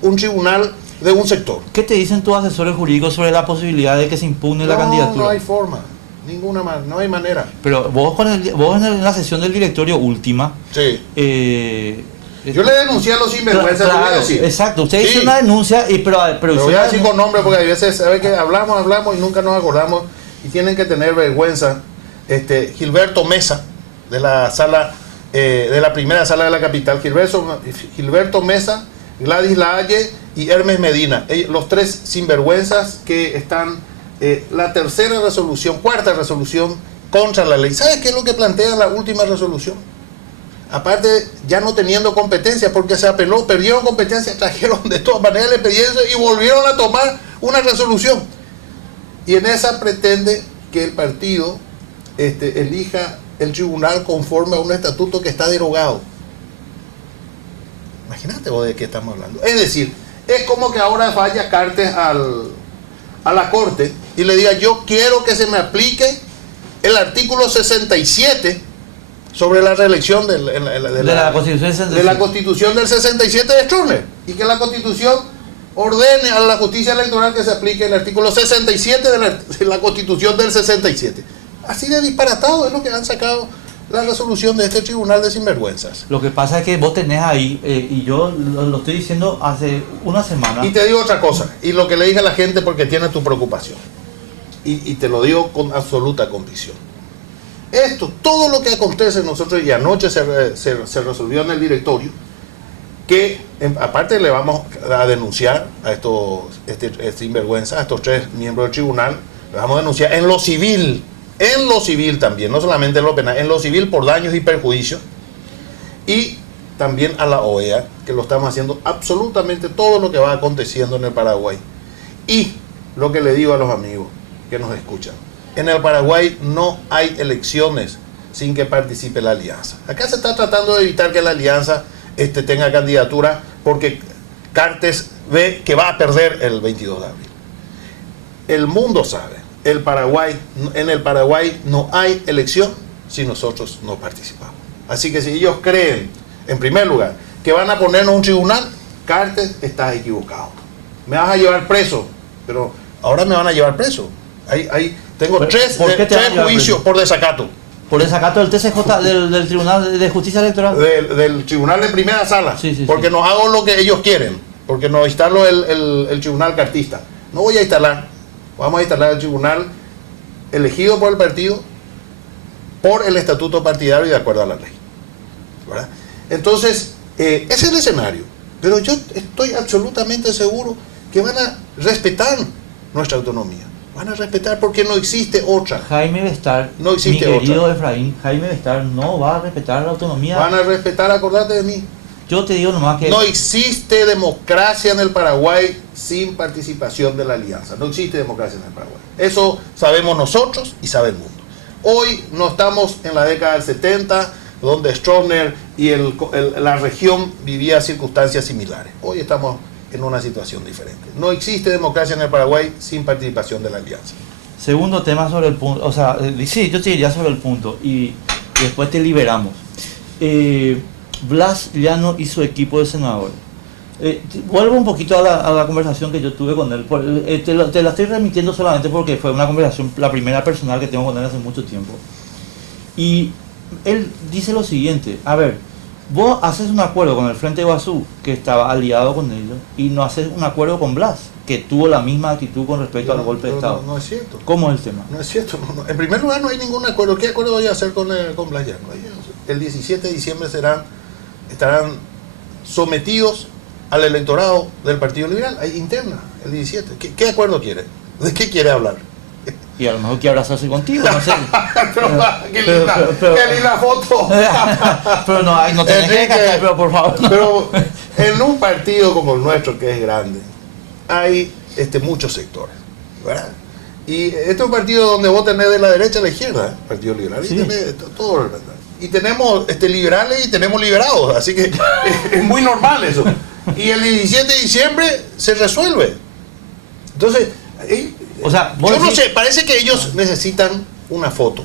un tribunal de un sector. ¿Qué te dicen tus asesores jurídicos sobre la posibilidad de que se impugne la candidatura? No hay forma. Ninguna más, no hay manera. Pero vos en la sesión del directorio última, sí. Yo le denuncié a los sinvergüenzas, claro, voy a decir. Exacto, usted hizo una denuncia, pero voy a decir con nombre porque a veces sabe que hablamos y nunca nos acordamos y tienen que tener vergüenza. Gilberto Mesa, de la sala, de la primera sala de la capital, Gilberto Mesa Gladys Lahaye y Hermes Medina, los tres sinvergüenzas que están, la cuarta resolución contra la ley. ¿Sabes qué es lo que plantea la última resolución? Aparte, ya no teniendo competencia, porque se apeló, perdieron competencia, trajeron de todas maneras el expediente y volvieron a tomar una resolución. Y en esa pretende que el partido elija el tribunal conforme a un estatuto que está derogado. Imagínate vos de qué estamos hablando. Es decir, es como que ahora vaya Cartes a la corte y le diga: yo quiero que se me aplique el artículo 67 sobre la reelección de la Constitución del 67 de Stroessner, y que la Constitución ordene a la justicia electoral que se aplique el artículo 67 de la Constitución del 67. Así de disparatado es lo que han sacado la resolución de este tribunal de sinvergüenzas. Lo que pasa es que vos tenés ahí, y yo lo estoy diciendo hace una semana. Y te digo otra cosa, y lo que le dije a la gente, porque tiene tu preocupación, y te lo digo con absoluta convicción. Esto, todo lo que acontece en nosotros, y anoche se resolvió en el directorio, que aparte le vamos a denunciar a estos sinvergüenzas, a estos tres miembros del tribunal, le vamos a denunciar en lo civil también, no solamente en lo penal, en lo civil por daños y perjuicios, y también a la OEA, que lo estamos haciendo absolutamente todo lo que va aconteciendo en el Paraguay. Y lo que le digo a los amigos que nos escuchan: en el Paraguay no hay elecciones sin que participe la alianza. Acá se está tratando de evitar que la alianza tenga candidatura, porque Cartes ve que va a perder el 22 de abril. El mundo sabe, en el Paraguay no hay elección si nosotros no participamos. Así que si ellos creen, en primer lugar, que van a ponernos un tribunal, Cartes, estás equivocado. Me vas a llevar preso, pero ahora me van a llevar preso. Tengo tres juicios por desacato. Por desacato del TCJ, del Tribunal de Justicia Electoral. Del Tribunal de Primera Sala. Sí, porque no hago lo que ellos quieren. Porque no instalo el tribunal cartista. No voy a instalar. Vamos a instalar el tribunal elegido por el partido, por el estatuto partidario y de acuerdo a la ley. ¿Verdad? Entonces, ese es el escenario. Pero yo estoy absolutamente seguro que van a respetar nuestra autonomía. Van a respetar, porque no existe otra. Jaime Bestar, no existe mi querido otra. Efraín, Jaime Bestar no va a respetar la autonomía. Van a respetar, acordate de mí. Yo te digo nomás que... No existe democracia en el Paraguay sin participación de la alianza. No existe democracia en el Paraguay. Eso sabemos nosotros y sabe el mundo. Hoy no estamos en la década del 70, donde Stroessner y la región vivía circunstancias similares. Hoy estamos en una situación diferente. No existe democracia en el Paraguay sin participación de la alianza. Segundo tema sobre el punto, o sea, sí, yo te diría sobre el punto y después te liberamos. Blas Llano y su equipo de senadores. Vuelvo un poquito a la conversación que yo tuve con él. Te la estoy remitiendo solamente porque fue una conversación, la primera personal que tengo con él hace mucho tiempo. Y él dice lo siguiente: a ver, vos haces un acuerdo con el Frente Guazú, que estaba aliado con ellos, y no haces un acuerdo con Blas, que tuvo la misma actitud con respecto al golpe de Estado. No es cierto. ¿Cómo es el tema? No es cierto. No. En primer lugar, no hay ningún acuerdo. ¿Qué acuerdo voy a hacer con Blas Llano? El 17 de diciembre estarán sometidos al electorado del Partido Liberal, hay interna, el 17. ¿Qué acuerdo quiere? ¿De qué quiere hablar? Y a lo mejor quiere abrazarse contigo, no sé. qué linda foto. Pero no tenés que casar, pero por favor. No. Pero en un partido como el nuestro, que es grande, hay muchos sectores, ¿verdad? Y este es un partido donde vos tenés de la derecha a la izquierda, Partido Liberal, sí. Y tenés todo el verdad. Y tenemos liberales y tenemos liberados, así que es muy normal eso. Y el 17 de diciembre se resuelve. Entonces, o sea, yo no sé, parece que ellos necesitan una foto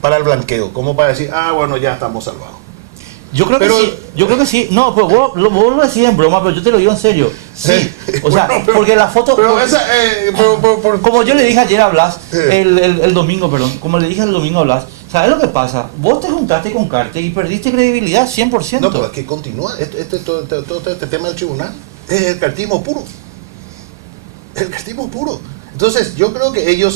para el blanqueo, como para decir, bueno, ya estamos salvados. Yo creo que sí, no, pues vos lo decís en broma, pero yo te lo digo en serio. Sí, o sea, bueno, porque la foto... como yo le dije ayer a Blas, el domingo, perdón, como le dije el domingo a Blas, ¿sabes lo que pasa? Vos te juntaste con Cartes y perdiste credibilidad 100%. No, pero es que continúa, todo este tema del tribunal es el cartismo puro. El cartismo puro. Entonces, yo creo que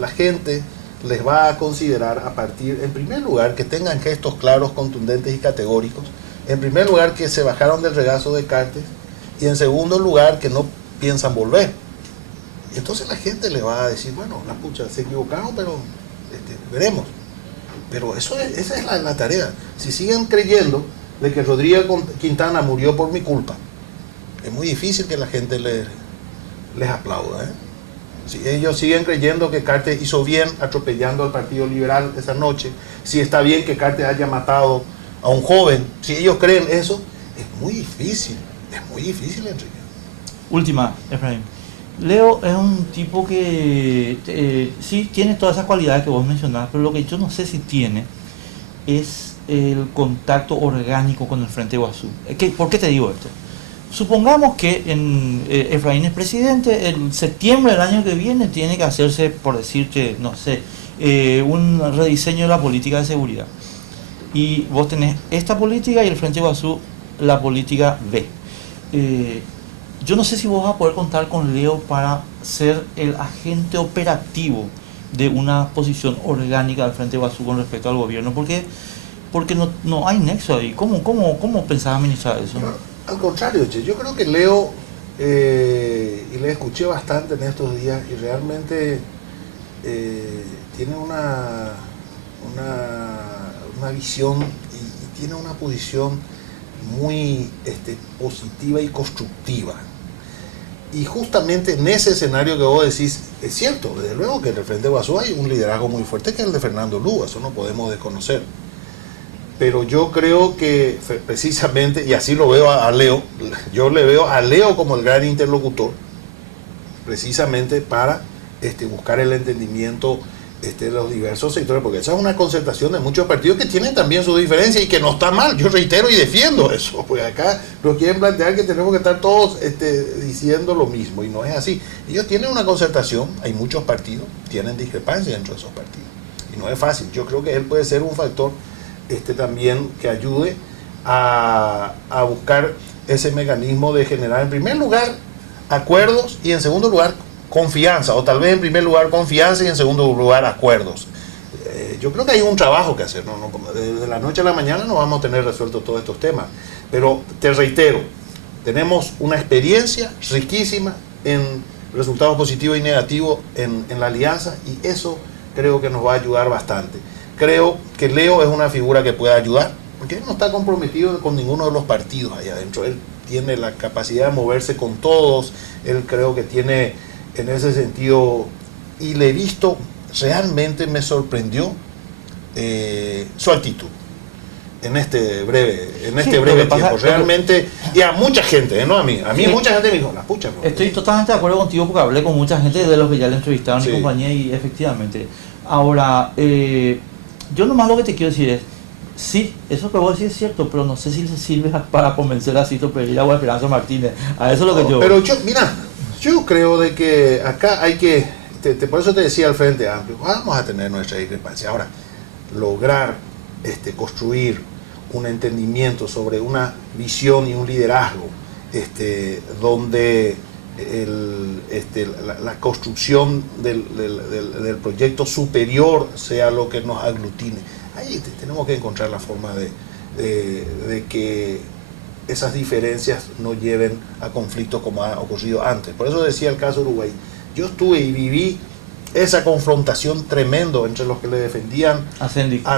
la gente les va a considerar a partir, en primer lugar, que tengan gestos claros, contundentes y categóricos En primer lugar, que se bajaron del regazo de Cartes, y en segundo lugar, que no piensan volver. Y entonces la gente le va a decir, bueno, la pucha, se equivocaron, pero veremos. Pero esa es la tarea. Si siguen creyendo de que Rodrigo Quintana murió por mi culpa, es muy difícil que la gente les aplauda, ¿eh? Si ellos siguen creyendo que Cartes hizo bien atropellando al Partido Liberal esa noche, si está bien que Cartes haya matado a un joven, si ellos creen eso, es muy difícil, Enrique. Última, Efraín. Leo es un tipo que sí tiene todas esas cualidades que vos mencionabas, pero lo que yo no sé si tiene es el contacto orgánico con el Frente Guazú. ¿Por qué te digo esto? Supongamos que Efraín es presidente, en septiembre del año que viene tiene que hacerse, por decirte, no sé, un rediseño de la política de seguridad. Y vos tenés esta política y el Frente Guazú la política B. Yo no sé si vos vas a poder contar con Leo para ser el agente operativo de una posición orgánica del Frente Guazú con respecto al gobierno, porque no hay nexo ahí. ¿Cómo pensás administrar eso? No, al contrario, yo creo que Leo, y le escuché bastante en estos días, y realmente tiene una visión y tiene una posición muy positiva y constructiva. Y justamente en ese escenario que vos decís, es cierto, desde luego que en el Frente Guazú hay un liderazgo muy fuerte que es el de Fernando Lugo, eso no podemos desconocer. Pero yo creo que precisamente, y así lo veo a Leo, yo le veo a Leo como el gran interlocutor, precisamente para buscar el entendimiento de los diversos sectores, porque esa es una concertación de muchos partidos que tienen también su diferencia y que no está mal, yo reitero y defiendo eso, pues acá nos quieren plantear que tenemos que estar todos diciendo lo mismo, y no es así. Ellos tienen una concertación, hay muchos partidos, tienen discrepancias dentro de esos partidos, y no es fácil. Yo creo que él puede ser un factor también que ayude a buscar ese mecanismo de generar, en primer lugar, acuerdos, y en segundo lugar, confianza, o tal vez en primer lugar confianza y en segundo lugar acuerdos. Yo creo que hay un trabajo que hacer, ¿no? De la noche a la mañana no vamos a tener resueltos todos estos temas, pero te reitero, tenemos una experiencia riquísima en resultados positivos y negativos en la alianza, y eso creo que nos va a ayudar bastante. Creo que Leo es una figura que puede ayudar, porque él no está comprometido con ninguno de los partidos allá adentro, él tiene la capacidad de moverse con todos, él creo que tiene en ese sentido, y le he visto, realmente me sorprendió su actitud en este breve tiempo, realmente, y a mucha gente, no a mí, mucha gente me dijo, la pucha. Estoy totalmente de acuerdo contigo, porque hablé con mucha gente de los que ya le entrevistaron sí. Y compañía, y efectivamente. Ahora, yo nomás lo que te quiero decir es, sí, eso que vos decís es cierto, pero no sé si le sirve para convencer a Cito Pereira o a Esperanza Martínez. A eso es lo que yo... Pero yo creo de que acá hay que, por eso te decía al Frente Amplio, vamos a tener nuestra discrepancia. Ahora, lograr construir un entendimiento sobre una visión y un liderazgo, donde la construcción del proyecto superior sea lo que nos aglutine. Ahí tenemos que encontrar la forma de que esas diferencias no lleven a conflictos como ha ocurrido antes. Por eso decía el caso de Uruguay. Yo estuve y viví esa confrontación tremendo entre los que le defendían a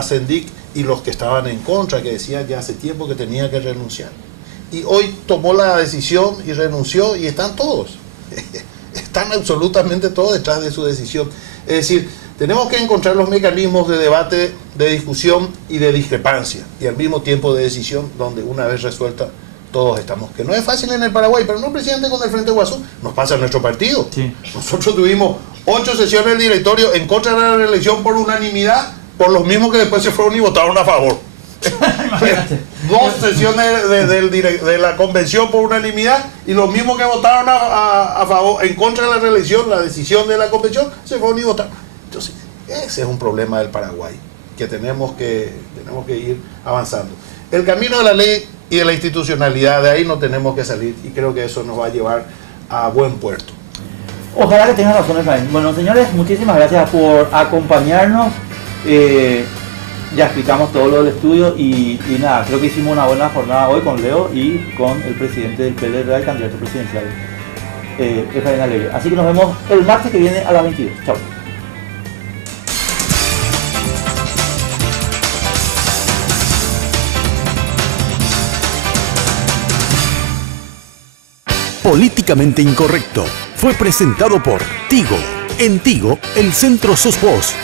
Sendik y los que estaban en contra, que decían ya hace tiempo que tenía que renunciar. Y hoy tomó la decisión y renunció, y están todos. Están absolutamente todos detrás de su decisión. Es decir, tenemos que encontrar los mecanismos de debate, de discusión y de discrepancia, y al mismo tiempo de decisión, donde una vez resuelta todos estamos. Que no es fácil en el Paraguay, pero no, presidente, con el Frente Guazú nos pasa en nuestro partido. Sí. Nosotros tuvimos 8 sesiones del directorio en contra de la reelección por unanimidad, por los mismos que después se fueron y votaron a favor. 2 sesiones de la convención por unanimidad, y los mismos que votaron a favor, en contra de la reelección, la decisión de la convención, se fueron y votaron. Entonces, ese es un problema del Paraguay, que tenemos que ir avanzando. El camino de la ley y de la institucionalidad, de ahí no tenemos que salir, y creo que eso nos va a llevar a buen puerto. Ojalá que tengas razón, Efraín. Bueno, señores, muchísimas gracias por acompañarnos. ya explicamos todo lo del estudio y nada, creo que hicimos una buena jornada hoy con Leo y con el presidente del PLR, el candidato presidencial, Efraín Alegre. Así que nos vemos el martes que viene a las 22. Chao. Políticamente Incorrecto fue presentado por Tigo. En Tigo, el centro sos vos.